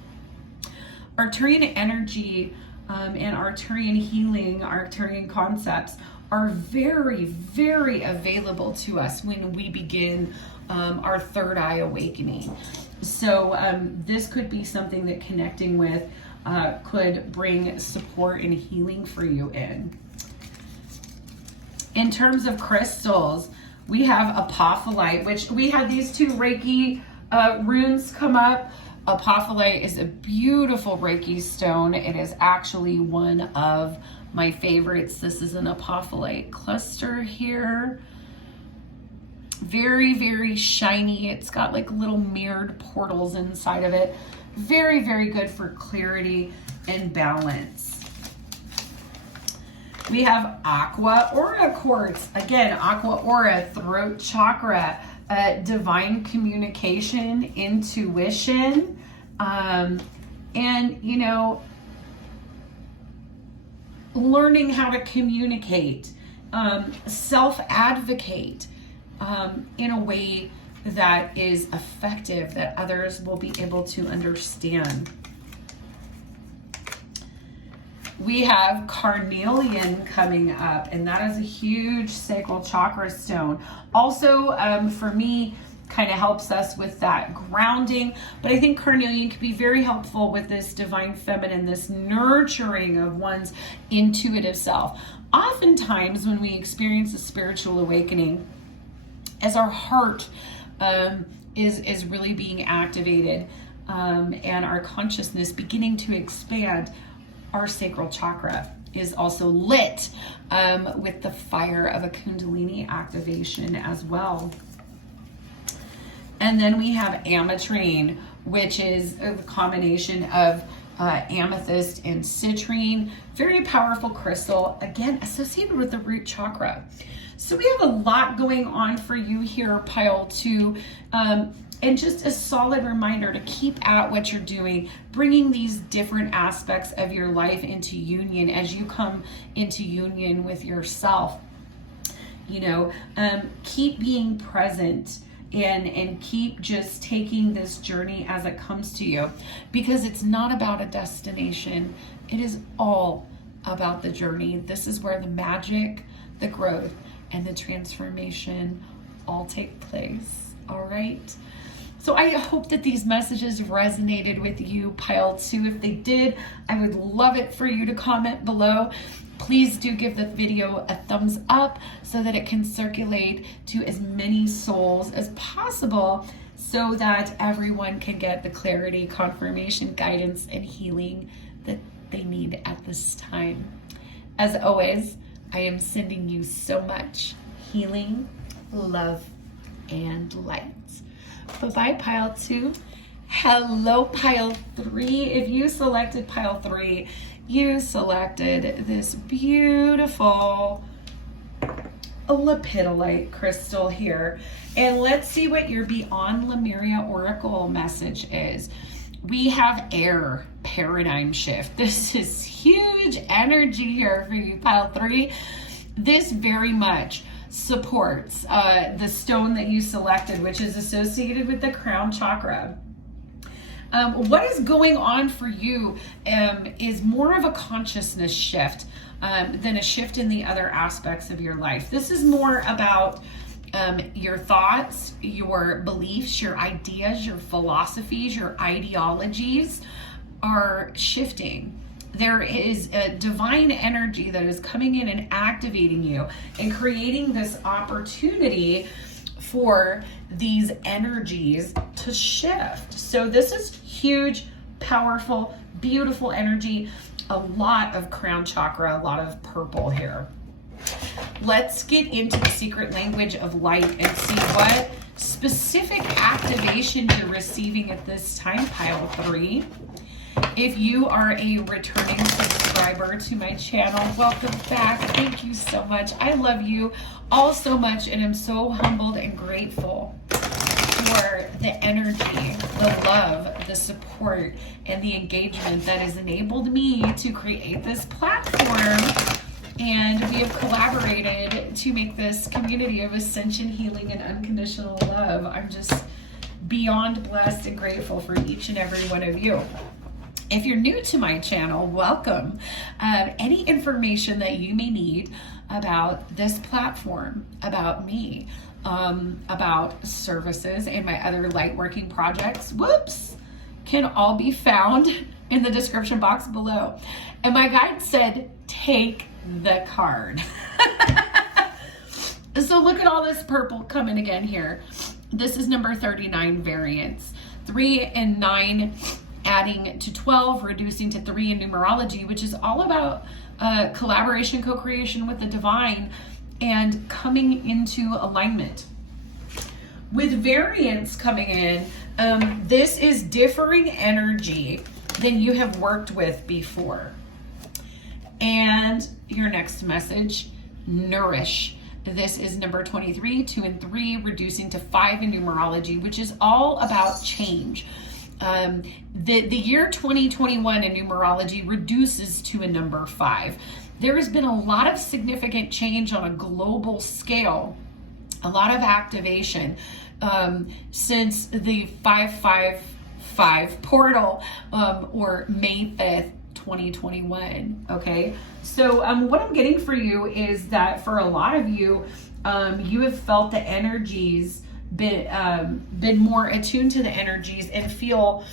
Arcturian energy and Arcturian healing, Arcturian concepts are very, very available to us when we begin our third eye awakening. So this could be something that connecting with could bring support and healing for you in. In terms of crystals, we have Apophyllite, which we had these two Reiki runes come up. Apophyllite is a beautiful Reiki stone. It is actually one of my favorites. This is an Apophyllite cluster here. Very, very shiny. It's got like little mirrored portals inside of it. Very, very good for clarity and balance. We have Aqua Aura Quartz. Again, Aqua Aura, throat chakra, divine communication, intuition, and, you know, learning how to communicate, self-advocate in a way that is effective, that others will be able to understand. We have Carnelian coming up, and that is a huge sacral chakra stone. Also, for me, kind of helps us with that grounding. But I think carnelian can be very helpful with this divine feminine, this nurturing of one's intuitive self. Oftentimes when we experience a spiritual awakening, as our heart is really being activated and our consciousness beginning to expand, our sacral chakra is also lit with the fire of a Kundalini activation as well. And then we have ametrine, which is a combination of amethyst and citrine. Very powerful crystal, again, associated with the root chakra. So we have a lot going on for you here, pile 2. And just a solid reminder to keep at what you're doing, bringing these different aspects of your life into union as you come into union with yourself. You know, keep being present and keep just taking this journey as it comes to you, because it's not about a destination. It is all about the journey. This is where the magic, the growth, and the transformation all take place. All right. So I hope that these messages resonated with you, pile 2. If they did, I would love it for you to comment below. Please do give the video a thumbs up so that it can circulate to as many souls as possible, so that everyone can get the clarity, confirmation, guidance, and healing that they need at this time. As always, I am sending you so much healing, love, and light. Bye-bye, pile 2. Hello, pile 3. If you selected pile 3, you selected this beautiful Lepidolite crystal here. And let's see what your Beyond Lemuria Oracle message is. We have air paradigm shift. This is huge energy here for you, pile 3. This very much supports the stone that you selected, which is associated with the crown chakra. What is going on for you is more of a consciousness shift than a shift in the other aspects of your life. This is more about your thoughts, your beliefs, your ideas, your philosophies, your ideologies are shifting. There is a divine energy that is coming in and activating you and creating this opportunity for these energies to shift. So this is huge, powerful, beautiful energy. A lot of crown chakra, a lot of purple here. Let's get into the secret language of light and see what specific activation you're receiving at this time, pile 3. If you are a returning subscriber to my channel, welcome back. Thank you so much. I love you all so much, and I'm so humbled and grateful for the energy, the love, the support, and the engagement that has enabled me to create this platform. And we have collaborated to make this community of ascension, healing, and unconditional love. I'm just beyond blessed and grateful for each and every one of you. If you're new to my channel, welcome. Any information that you may need about this platform, about me, about services and my other lightworking projects, can all be found in the description box below. And my guide said, take the card. So look at all this purple coming again here. This is number 39 variance. 3 and 9 adding to 12, reducing to 3 in numerology, which is all about collaboration, co-creation with the divine, and coming into alignment. With variance coming in, this is differing energy than you have worked with before. And your next message, nourish. This is number 23, 2 and 3, reducing to 5 in numerology, which is all about change. The year 2021 in numerology reduces to a number 5. There has been a lot of significant change on a global scale, a lot of activation since the 555 portal or May 5th, 2021. Okay, so what I'm getting for you is that for a lot of you, you have felt the energies been more attuned to the energies and feel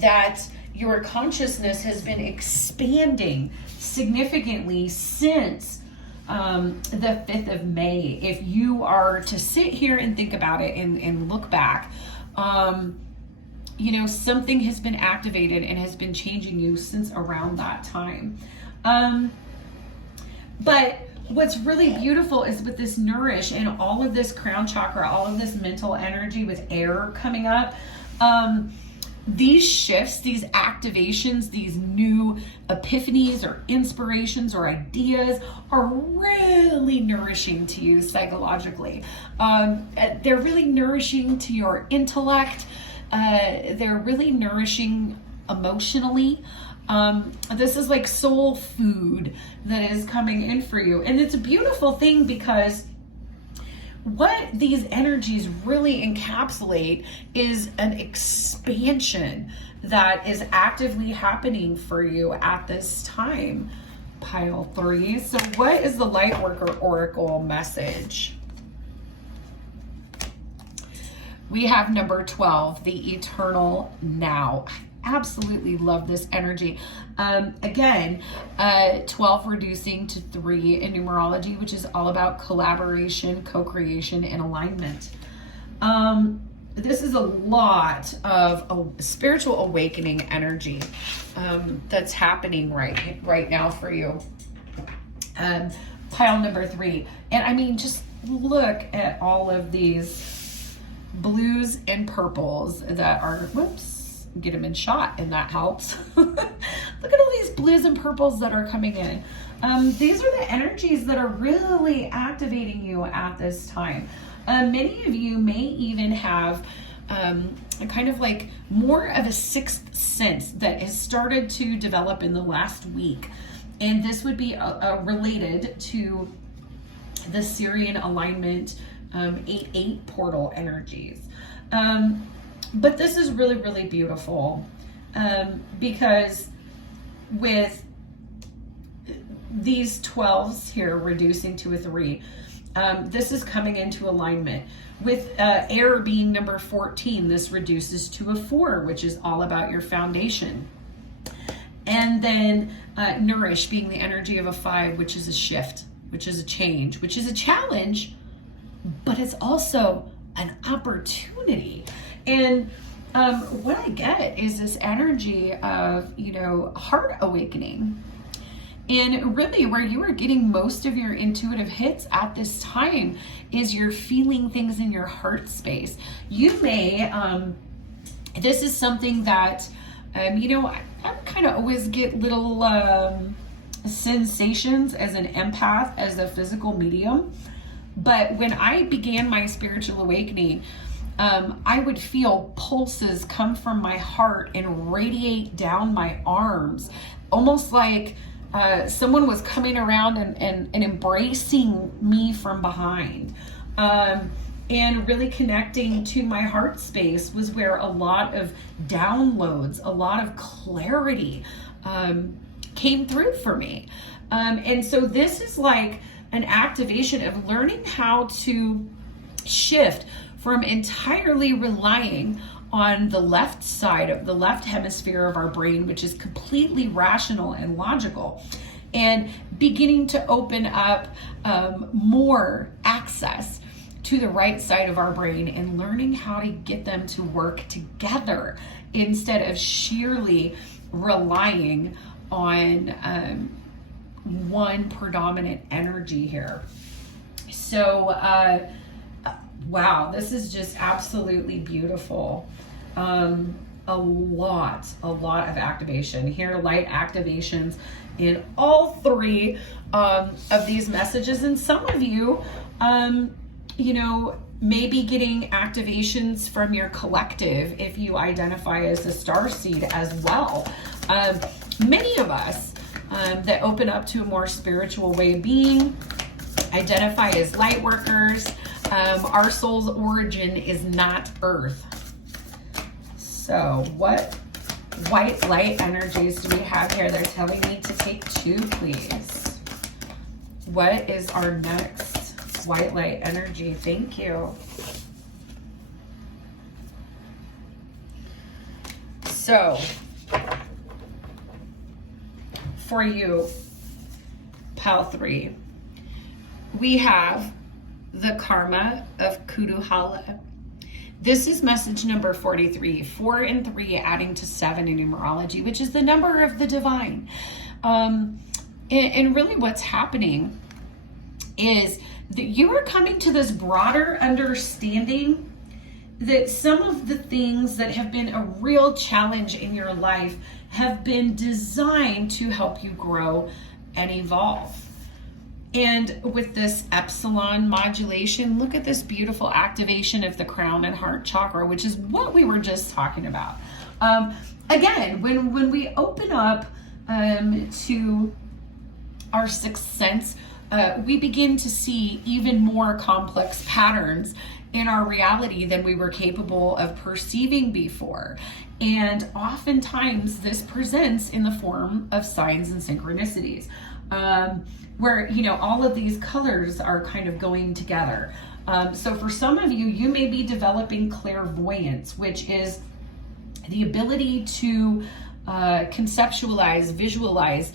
that your consciousness has been expanding significantly since the 5th of May. If you are to sit here and think about it and look back, you know, something has been activated and has been changing you since around that time. But what's really beautiful is with this nourish and all of this crown chakra, all of this mental energy with air coming up, these shifts, these activations, these new epiphanies or inspirations or ideas are really nourishing to you psychologically. They're really nourishing to your intellect. They're really nourishing emotionally. This is like soul food that is coming in for you. And it's a beautiful thing because what these energies really encapsulate is an expansion that is actively happening for you at this time. Pile 3. So what is the Lightworker Oracle message? We have number 12, the eternal now. I absolutely love this energy. Again, 12 reducing to 3 in numerology, which is all about collaboration, co-creation, and alignment. This is a lot of a spiritual awakening energy that's happening right now for you. Pile number 3. And I mean, just look at all of these blues and purples that are, whoops, get them in shot, and that helps. Look at all these blues and purples that are coming in. These are the energies that are really activating you at this time. Many of you may even have a kind of like more of a sixth sense that has started to develop in the last week. And this would be related to the Sirian alignment 8-8 portal energies. But this is really, really beautiful because with these 12s here reducing to a 3, this is coming into alignment. With air being number 14, this reduces to a 4, which is all about your foundation. And then nourish being the energy of a 5, which is a shift, which is a change, which is a challenge, but it's also an opportunity. And what I get is this energy of, you know, heart awakening. And really where you are getting most of your intuitive hits at this time is you're feeling things in your heart space. You may, this is something that, you know, I kind of always get little sensations as an empath, as a physical medium. But when I began my spiritual awakening, I would feel pulses come from my heart and radiate down my arms, almost like someone was coming around and embracing me from behind. And really connecting to my heart space was where a lot of downloads, a lot of clarity came through for me. And so this is like an activation of learning how to shift from entirely relying on the left side of the left hemisphere of our brain, which is completely rational and logical, and beginning to open up more access to the right side of our brain and learning how to get them to work together instead of sheerly relying on one predominant energy here. So, wow, this is just absolutely beautiful. A lot of activation here, light activations in all 3 of these messages. And some of you, you know, may be getting activations from your collective if you identify as a starseed as well. Many of us that open up to a more spiritual way of being identify as light workers. Our soul's origin is not Earth. So what white light energies do we have here? They're telling me to take 2, please. What is our next white light energy? Thank you. So, for you, pile 3, we have the karma of Kutuhala. This is message number 43, 4 and 3 adding to 7 in numerology, which is the number of the divine. And really what's happening is that you are coming to this broader understanding that some of the things that have been a real challenge in your life have been designed to help you grow and evolve. And with this epsilon modulation, look at this beautiful activation of the crown and heart chakra, which is what we were just talking about. Again, when we open up to our sixth sense, we begin to see even more complex patterns in our reality than we were capable of perceiving before. And oftentimes this presents in the form of signs and synchronicities, where, you know, all of these colors are kind of going together. So for some of you, you may be developing clairvoyance, which is the ability to conceptualize, visualize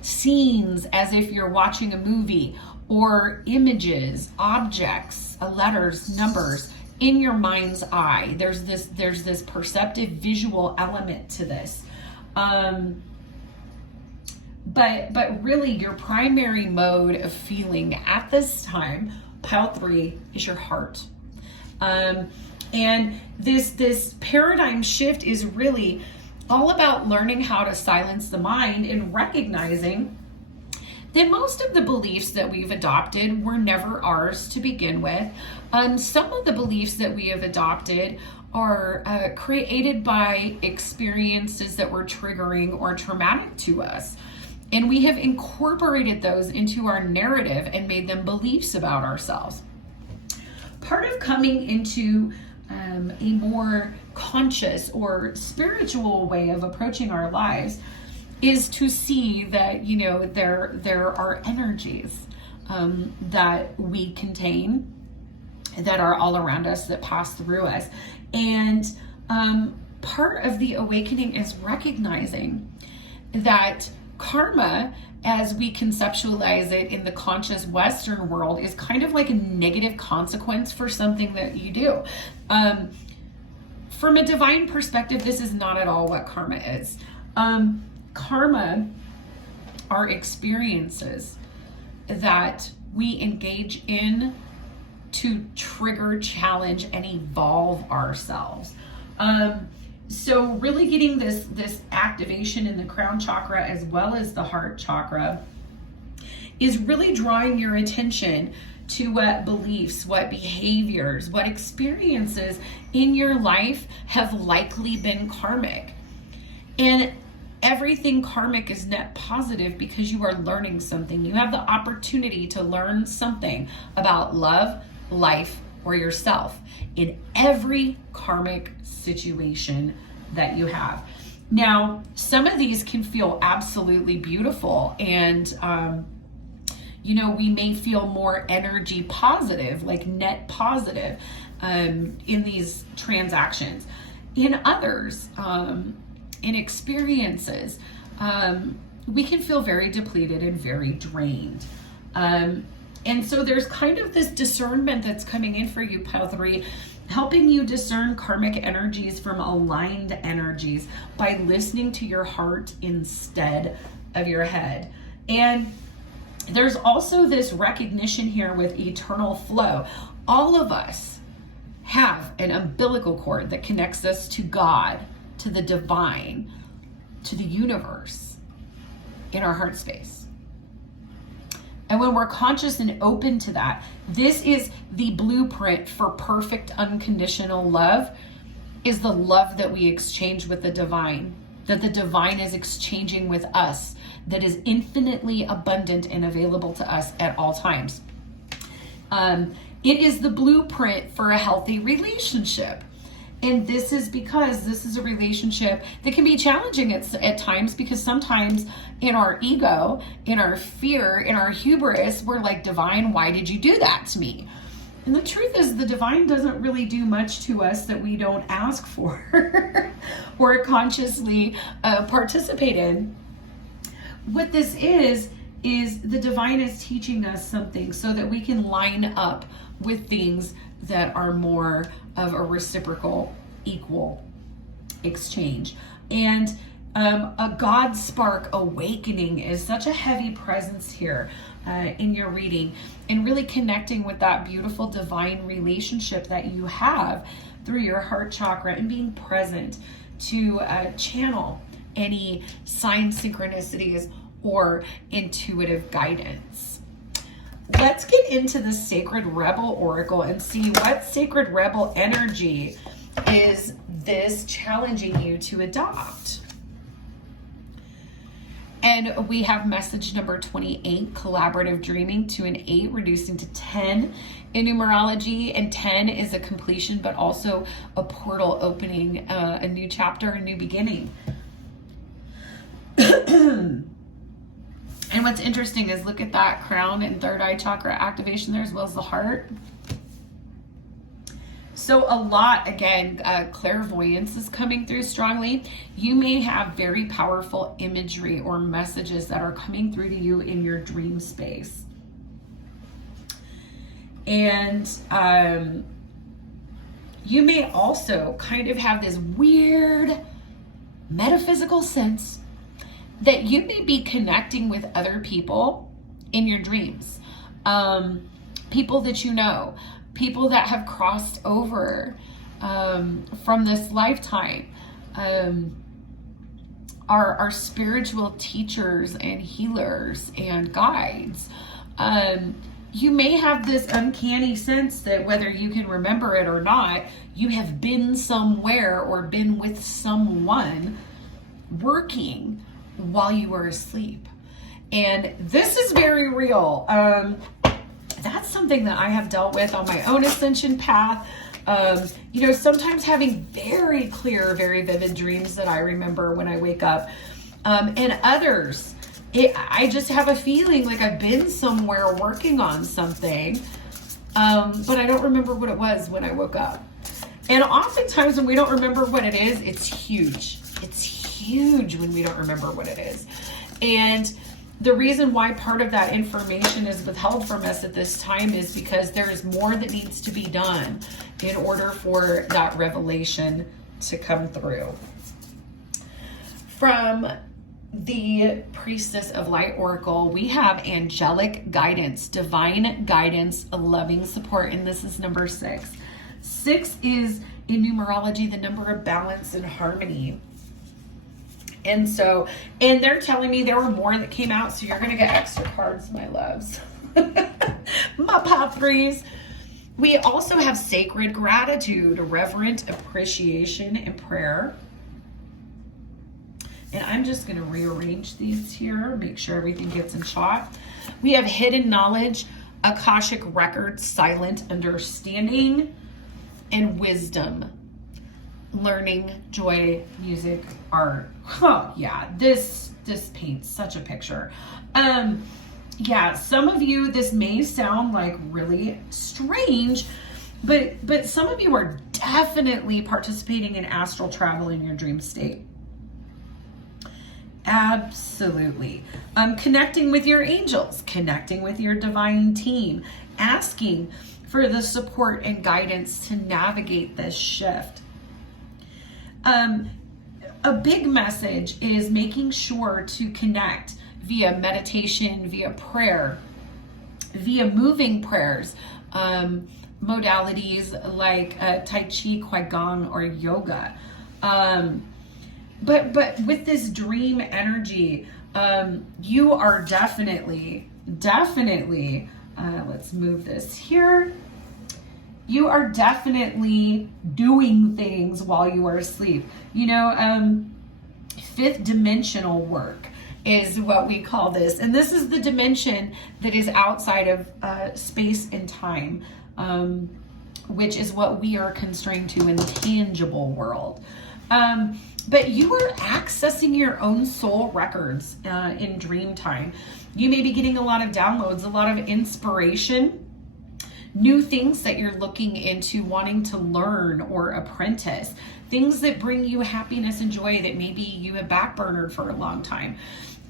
scenes as if you're watching a movie, or images, objects, letters, numbers in your mind's eye. There's this perceptive visual element to this. But really your primary mode of feeling at this time, pile 3, is your heart. And this paradigm shift is really all about learning how to silence the mind and recognizing that most of the beliefs that we've adopted were never ours to begin with. Some of the beliefs that we have adopted are created by experiences that were triggering or traumatic to us. And we have incorporated those into our narrative and made them beliefs about ourselves. Part of coming into a more conscious or spiritual way of approaching our lives is to see that, you know, there are energies that we contain, that are all around us, that pass through us. And part of the awakening is recognizing that karma, as we conceptualize it in the conscious Western world, is kind of like a negative consequence for something that you do. From a divine perspective, this is not at all what karma is. Karma are experiences that we engage in to trigger, challenge, and evolve ourselves. So really getting this activation in the crown chakra as well as the heart chakra is really drawing your attention to what beliefs, what behaviors, what experiences in your life have likely been karmic. And everything karmic is net positive because you are learning something. You have the opportunity to learn something about love, life, or yourself in every karmic situation that you have. Now, some of these can feel absolutely beautiful, and you know, we may feel more energy positive, like net positive, in these transactions. In others, in experiences, we can feel very depleted and very drained. And so there's kind of this discernment that's coming in for you, pile 3, helping you discern karmic energies from aligned energies by listening to your heart instead of your head. And there's also this recognition here with eternal flow. All of us have an umbilical cord that connects us to God, to the divine, to the universe in our heart space. And when we're conscious and open to that, this is the blueprint for perfect unconditional love, is the love that we exchange with the divine, that the divine is exchanging with us, that is infinitely abundant and available to us at all times. It is the blueprint for a healthy relationship. And this is because this is a relationship that can be challenging at times, because sometimes in our ego, in our fear, in our hubris, we're like, divine, why did you do that to me? And the truth is, the divine doesn't really do much to us that we don't ask for or consciously participate in. What this is the divine is teaching us something so that we can line up with things that are more of a reciprocal, equal exchange. And a God spark awakening is such a heavy presence here in your reading, and really connecting with that beautiful divine relationship that you have through your heart chakra, and being present to channel any sign synchronicities or intuitive guidance. Let's get into the Sacred Rebel Oracle and see what Sacred Rebel energy is this challenging you to adopt. And we have message number 28, collaborative dreaming, to an 8, reducing to 10 in numerology. And 10 is a completion, but also a portal opening, a new chapter, a new beginning. And what's interesting is look at that crown and third eye chakra activation there, as well as the heart. So a lot, again, clairvoyance is coming through strongly. You may have very powerful imagery or messages that are coming through to you in your dream space. And you may also kind of have this weird metaphysical sense that you may be connecting with other people in your dreams. People that you know, people that have crossed over from this lifetime, are spiritual teachers and healers and guides. You may have this uncanny sense that whether you can remember it or not, you have been somewhere or been with someone working while you were asleep. And this is very real. That's something that I have dealt with on my own ascension path. Sometimes having very clear, very vivid dreams that I remember when I wake up. And others, I just have a feeling like I've been somewhere working on something, but I don't remember what it was when I woke up. And oftentimes when we don't remember what it is, it's huge. It's huge when we don't remember what it is. And the reason why part of that information is withheld from us at this time is because there is more that needs to be done in order for that revelation to come through. From the Priestess of Light Oracle, we have angelic guidance, divine guidance, loving support, and this is number 6. 6 is, in numerology, the number of balance and harmony. And they're telling me there were more that came out, so you're going to get extra cards, my loves. My path 3s. We also have sacred gratitude, reverent appreciation, and prayer. And I'm just going to rearrange these here, make sure everything gets in shot. We have hidden knowledge, Akashic records, silent understanding, and wisdom. Learning, joy, music, art. Yeah, this paints such a picture. Some of you, this may sound like really strange, but some of you are definitely participating in astral travel in your dream state. Absolutely. Connecting with your angels, connecting with your divine team, asking for the support and guidance to navigate this shift. A big message is making sure to connect via meditation, via prayer, via moving prayers, modalities like Tai Chi, Qigong, or yoga. But with this dream energy, you are definitely, let's move this here. You are definitely doing things while you are asleep. Fifth dimensional work is what we call this. And this is the dimension that is outside of space and time, which is what we are constrained to in the tangible world. But you are accessing your own soul records in dream time. You may be getting a lot of downloads, a lot of inspiration. new things that you're looking into wanting to learn or apprentice, things that bring you happiness and joy that maybe you have backburnered for a long time.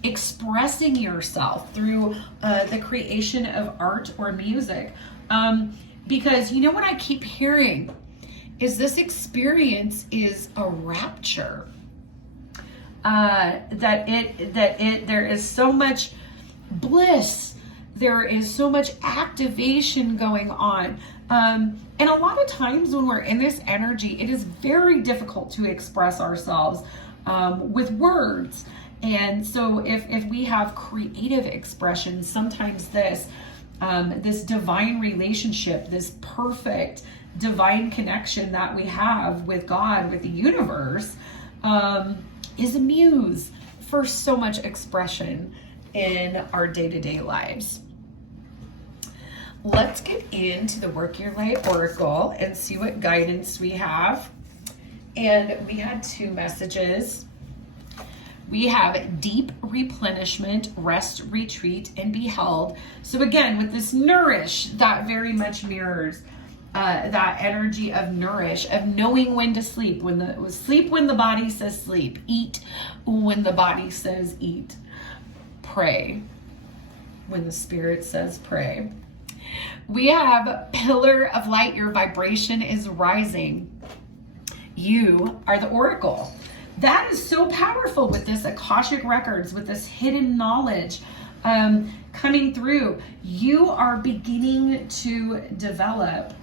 Expressing yourself through the creation of art or music. Because you know what I keep hearing is this experience is a rapture. There is so much bliss, there is so much activation going on, and a lot of times when we're in this energy, it is very difficult to express ourselves with words. And so if we have creative expression, sometimes this divine relationship, this perfect divine connection that we have with God, with the universe, is a muse for so much expression in our day-to-day lives. Let's get into the Work Your Light Oracle and see what guidance we have. And we had 2 messages. We have deep replenishment, rest, retreat, and be held. So again, with this nourish, that very much mirrors that energy of nourish, of knowing when to sleep. Sleep when the body says sleep. Eat when the body says eat. Pray when the spirit says pray. We have pillar of light. Your vibration is rising. You are the oracle. That is so powerful with this Akashic records, with this hidden knowledge coming through. You are beginning to develop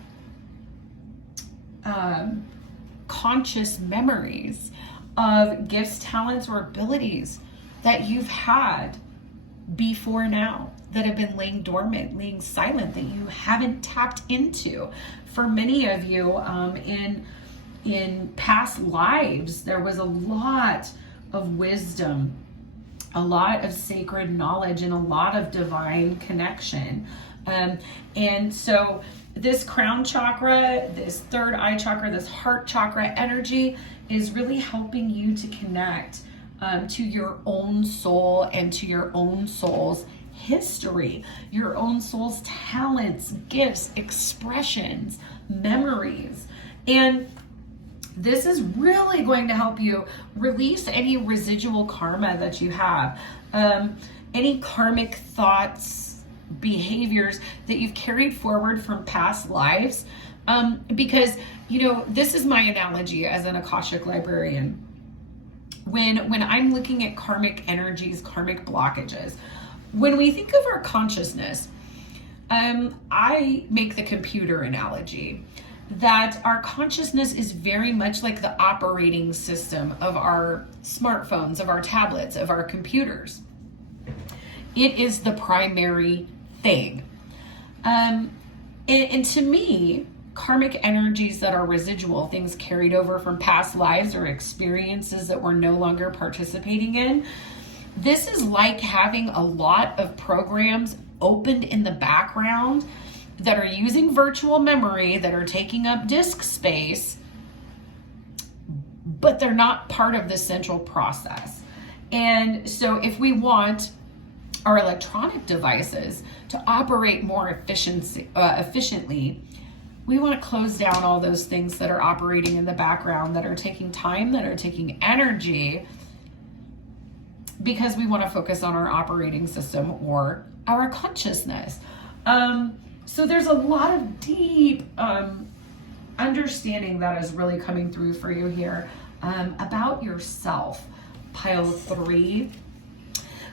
conscious memories of gifts, talents, or abilities that you've had before now, that have been laying dormant, laying silent, that you haven't tapped into. For many of you, in past lives, there was a lot of wisdom, a lot of sacred knowledge, and a lot of divine connection. And so this crown chakra, this third eye chakra, this heart chakra energy is really helping you to connect to your own soul and to your own soul's history, your own soul's talents, gifts, expressions, memories. And this is really going to help you release any residual karma that you have, any karmic thoughts, behaviors that you've carried forward from past lives. Because, this is my analogy as an Akashic librarian. When I'm looking at karmic energies, karmic blockages, when we think of our consciousness, I make the computer analogy that our consciousness is very much like the operating system of our smartphones, of our tablets, of our computers. It is the primary thing. And to me, karmic energies that are residual, things carried over from past lives or experiences that we're no longer participating in, this is like having a lot of programs opened in the background that are using virtual memory, that are taking up disk space, but they're not part of the central process. And so if we want our electronic devices to operate more efficiently, we want to close down all those things that are operating in the background, that are taking time, that are taking energy, because we want to focus on our operating system or our consciousness. So there's a lot of deep understanding that is really coming through for you here about yourself. Pile 3.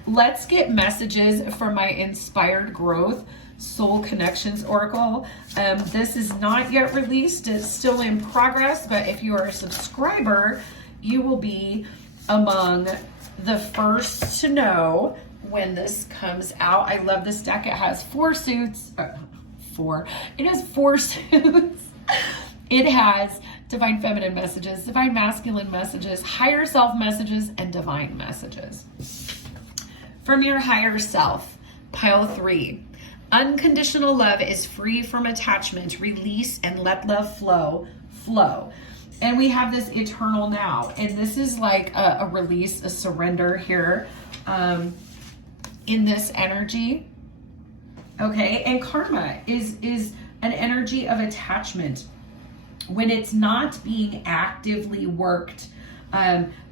Let's get messages from my Inspired Growth Soul Connections Oracle. This is not yet released. It's still in progress, but if you are a subscriber, you will be among the first to know when this comes out. I love this deck. It has 4 suits. It has 4 suits. It has divine feminine messages, divine masculine messages, higher self messages, and divine messages. From your higher self, pile 3. Unconditional love is free from attachment. Release and let love flow. And we have this eternal now. And this is like a release, a surrender here in this energy. Okay, and karma is an energy of attachment. When it's not being actively worked,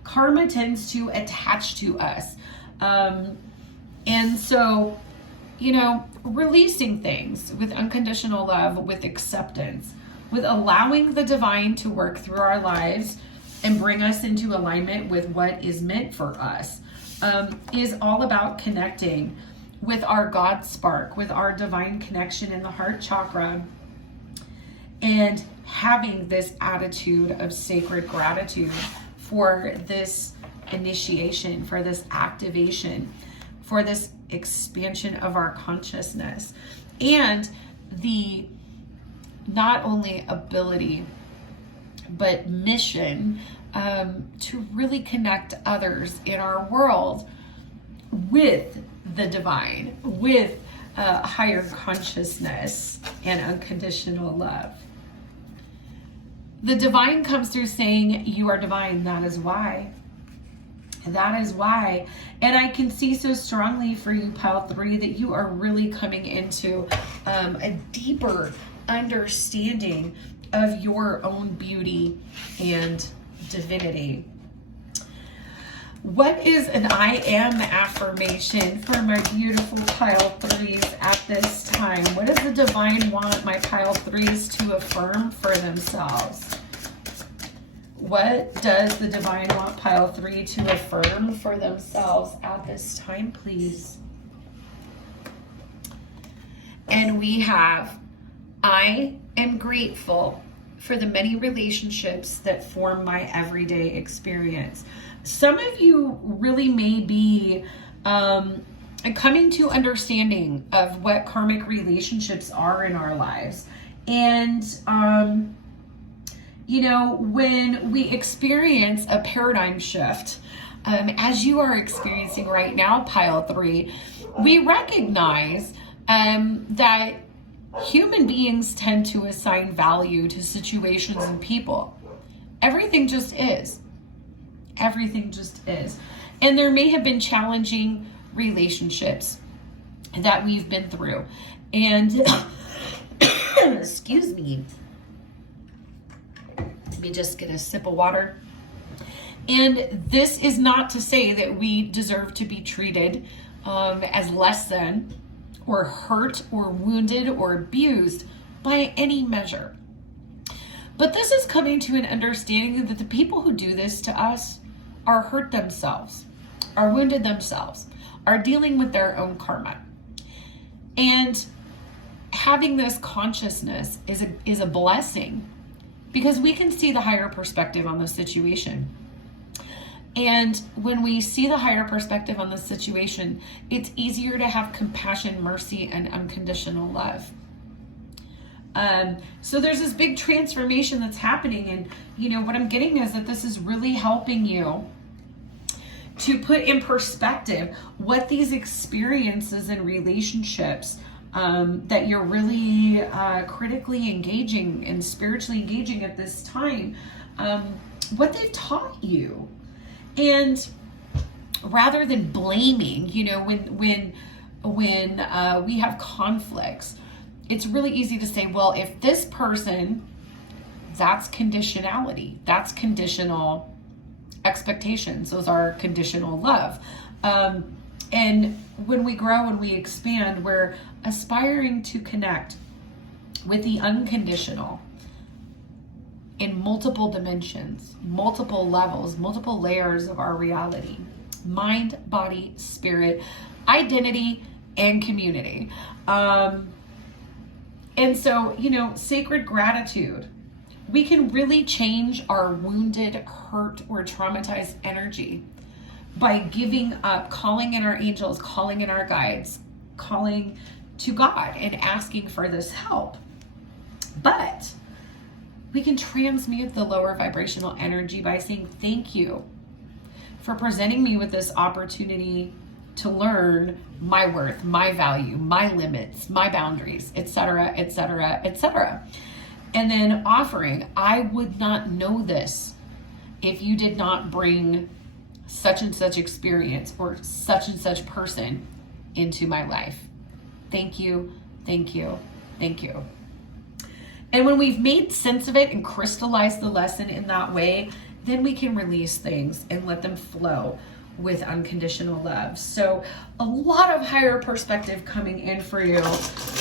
karma tends to attach to us. And so, releasing things with unconditional love, with acceptance, with allowing the divine to work through our lives and bring us into alignment with what is meant for us, is all about connecting with our God spark, with our divine connection in the heart chakra, and having this attitude of sacred gratitude for this initiation, for this activation, for this expansion of our consciousness, and the not only ability but mission to really connect others in our world with the divine, with higher consciousness and unconditional love. The divine comes through saying, you are divine, that is why. That is why. And I can see so strongly for you, pile 3, that you are really coming into a deeper understanding of your own beauty and divinity. What is an I am affirmation for my beautiful pile 3s at this time? What does the divine want my pile 3s to affirm for themselves? What does the divine want pile 3 to affirm for themselves at this time, please? And we have, I am grateful for the many relationships that form my everyday experience. Some of you really may be coming to understanding of what karmic relationships are in our lives. And, when we experience a paradigm shift, as you are experiencing right now, pile 3, we recognize that human beings tend to assign value to situations and people. Everything just is. Everything just is. And there may have been challenging relationships that we've been through. And, excuse me. Let me just get a sip of water. And this is not to say that we deserve to be treated as less than, or hurt, or wounded, or abused by any measure. But this is coming to an understanding that the people who do this to us are hurt themselves, are wounded themselves, are dealing with their own karma. And having this consciousness is a blessing, because we can see the higher perspective on the situation. And when we see the higher perspective on the situation, it's easier to have compassion, mercy, and unconditional love. So there's this big transformation that's happening. And, what I'm getting is that this is really helping you to put in perspective what these experiences and relationships that you're really critically engaging and spiritually engaging at this time, what they've taught you. And rather than blaming, when we have conflicts, it's really easy to say, well, if this person, that's conditionality, that's conditional expectations, those are conditional love. And when we grow and we expand, we're aspiring to connect with the unconditional in multiple dimensions, multiple levels, multiple layers of our reality: mind, body, spirit, identity, and community. And so, sacred gratitude. We can really change our wounded, hurt, or traumatized energy by giving up, calling in our angels, calling in our guides, calling to God and asking for this help. But we can transmute the lower vibrational energy by saying, thank you for presenting me with this opportunity to learn my worth, my value, my limits, my boundaries, etc., etc., etc. And then offering, I would not know this if you did not bring such and such experience or such and such person into my life. Thank you, thank you, thank you. And when we've made sense of it and crystallized the lesson in that way, then we can release things and let them flow with unconditional love. So a lot of higher perspective coming in for you,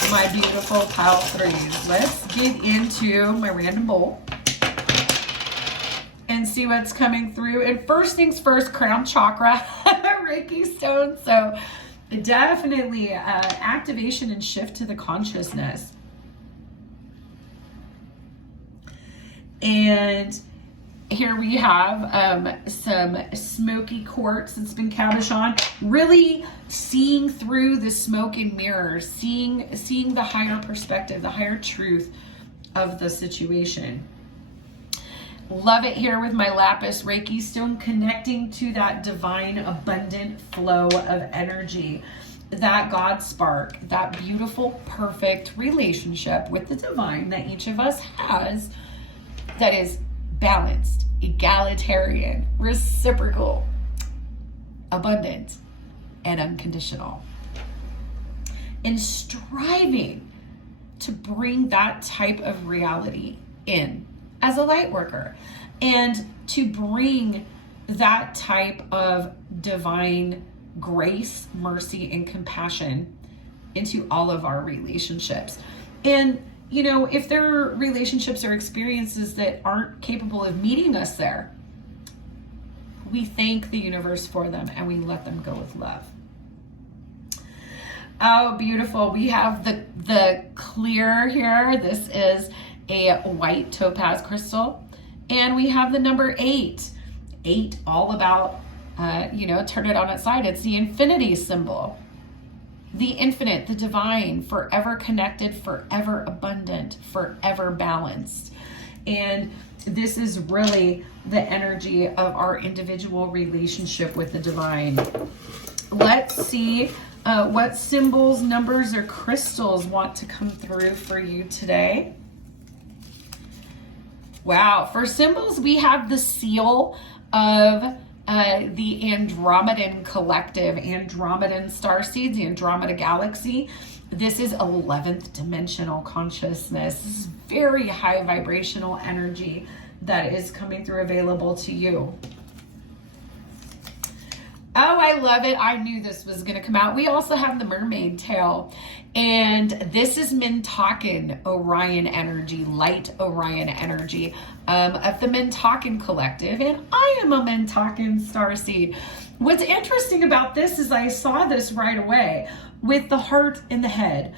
my beautiful pile threes. Let's get into my random bowl and see what's coming through. And first things first, crown chakra, Reiki stone. So definitely activation and shift to the consciousness. And here we have some smoky quartz that's been cabochon, really seeing through the smoke and mirrors, seeing the higher perspective, the higher truth of the situation. Love it here with my lapis Reiki stone, connecting to that divine abundant flow of energy, that God spark, that beautiful, perfect relationship with the divine that each of us has, that is balanced, egalitarian, reciprocal, abundant, and unconditional. And striving to bring that type of reality in as a light worker, and to bring that type of divine grace, mercy, and compassion into all of our relationships. And you know, if there are relationships or experiences that aren't capable of meeting us there, we thank the universe for them and we let them go with love. Oh, beautiful. We have the clear here. This is a white topaz crystal. And we have the number 8. 8, all about, turn it on its side. It's the infinity symbol. The infinite, the divine, forever connected, forever abundant, forever balanced. And this is really the energy of our individual relationship with the divine. Let's see what symbols, numbers, or crystals want to come through for you today. Wow, for symbols, we have the seal of the Andromedan collective, Andromedan starseeds, the Andromeda galaxy. This is 11th dimensional consciousness. This is very high vibrational energy that is coming through, available to you. Oh, I love it. I knew this was going to come out. We also have the mermaid tail. And this is Mintakan Orion energy, light Orion energy of the Mintakan collective. And I am a Mintakan starseed. What's interesting about this is I saw this right away with the heart and the head.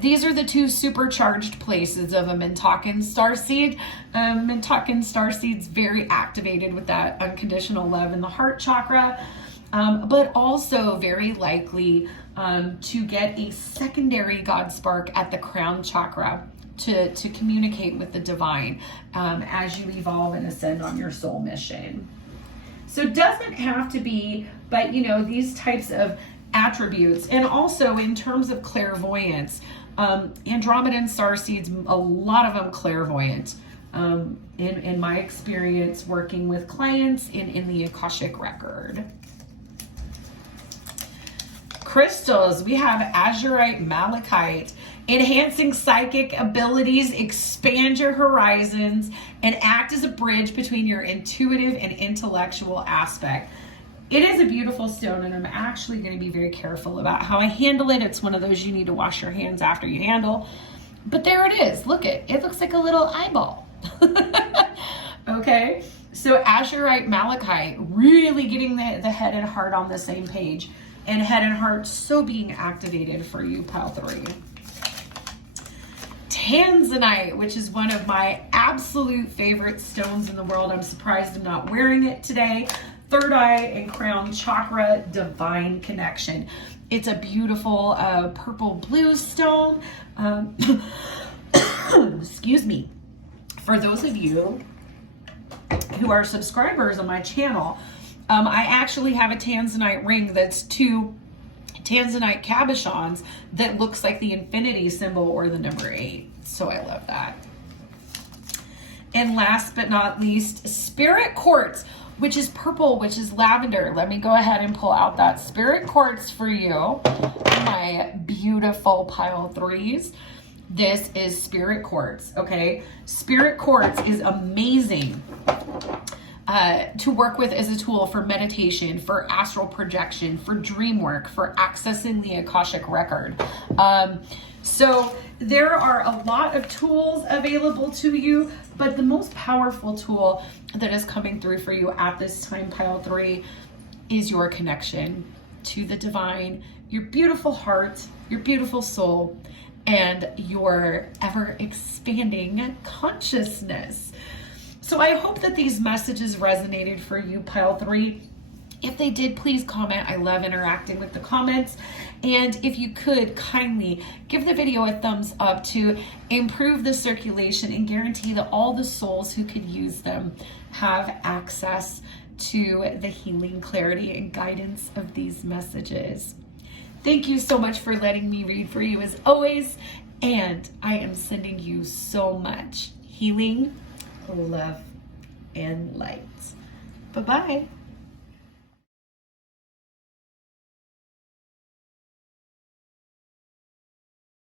These are the two supercharged places of a Mintakan starseed. Mintakan starseed's very activated with that unconditional love in the heart chakra, but also very likely to get a secondary God spark at the crown chakra to communicate with the divine as you evolve and ascend on your soul mission. So it doesn't have to be, but these types of attributes. And also in terms of clairvoyance, Andromedan starseeds, a lot of them clairvoyant. In my experience working with clients in the Akashic record. Crystals, we have azurite, malachite, enhancing psychic abilities, expand your horizons, and act as a bridge between your intuitive and intellectual aspect. It is a beautiful stone, and I'm actually going to be very careful about how I handle it. It's one of those you need to wash your hands after you handle. But there it is. Look it looks like a little eyeball. Okay, so azurite, malachite, really getting the head and heart on the same page, and head and heart so being activated for you, pile 3. Tanzanite, which is one of my absolute favorite stones in the world. I'm surprised I'm not wearing it today. Third eye and crown chakra, divine connection. It's a beautiful purple blue stone. Excuse me. For those of you who are subscribers on my channel, I actually have a Tanzanite ring that's 2 Tanzanite cabochons that looks like the infinity symbol or the number 8. So I love that. And last but not least, spirit quartz, which is purple, which is lavender. Let me go ahead and pull out that spirit quartz for you, my beautiful pile 3s. This is Spirit Quartz, okay? Spirit Quartz is amazing to work with as a tool for meditation, for astral projection, for dream work, for accessing the Akashic record. So there are a lot of tools available to you, but the most powerful tool that is coming through for you at this time, pile 3, is your connection to the divine, your beautiful heart, your beautiful soul, and your ever expanding consciousness. So I hope that these messages resonated for you, pile 3. If they did, please comment. I love interacting with the comments. And if you could kindly give the video a thumbs up to improve the circulation and guarantee that all the souls who could use them have access to the healing, clarity, and guidance of these messages. Thank you so much for letting me read for you as always. And I am sending you so much healing, love, and light. Bye-bye.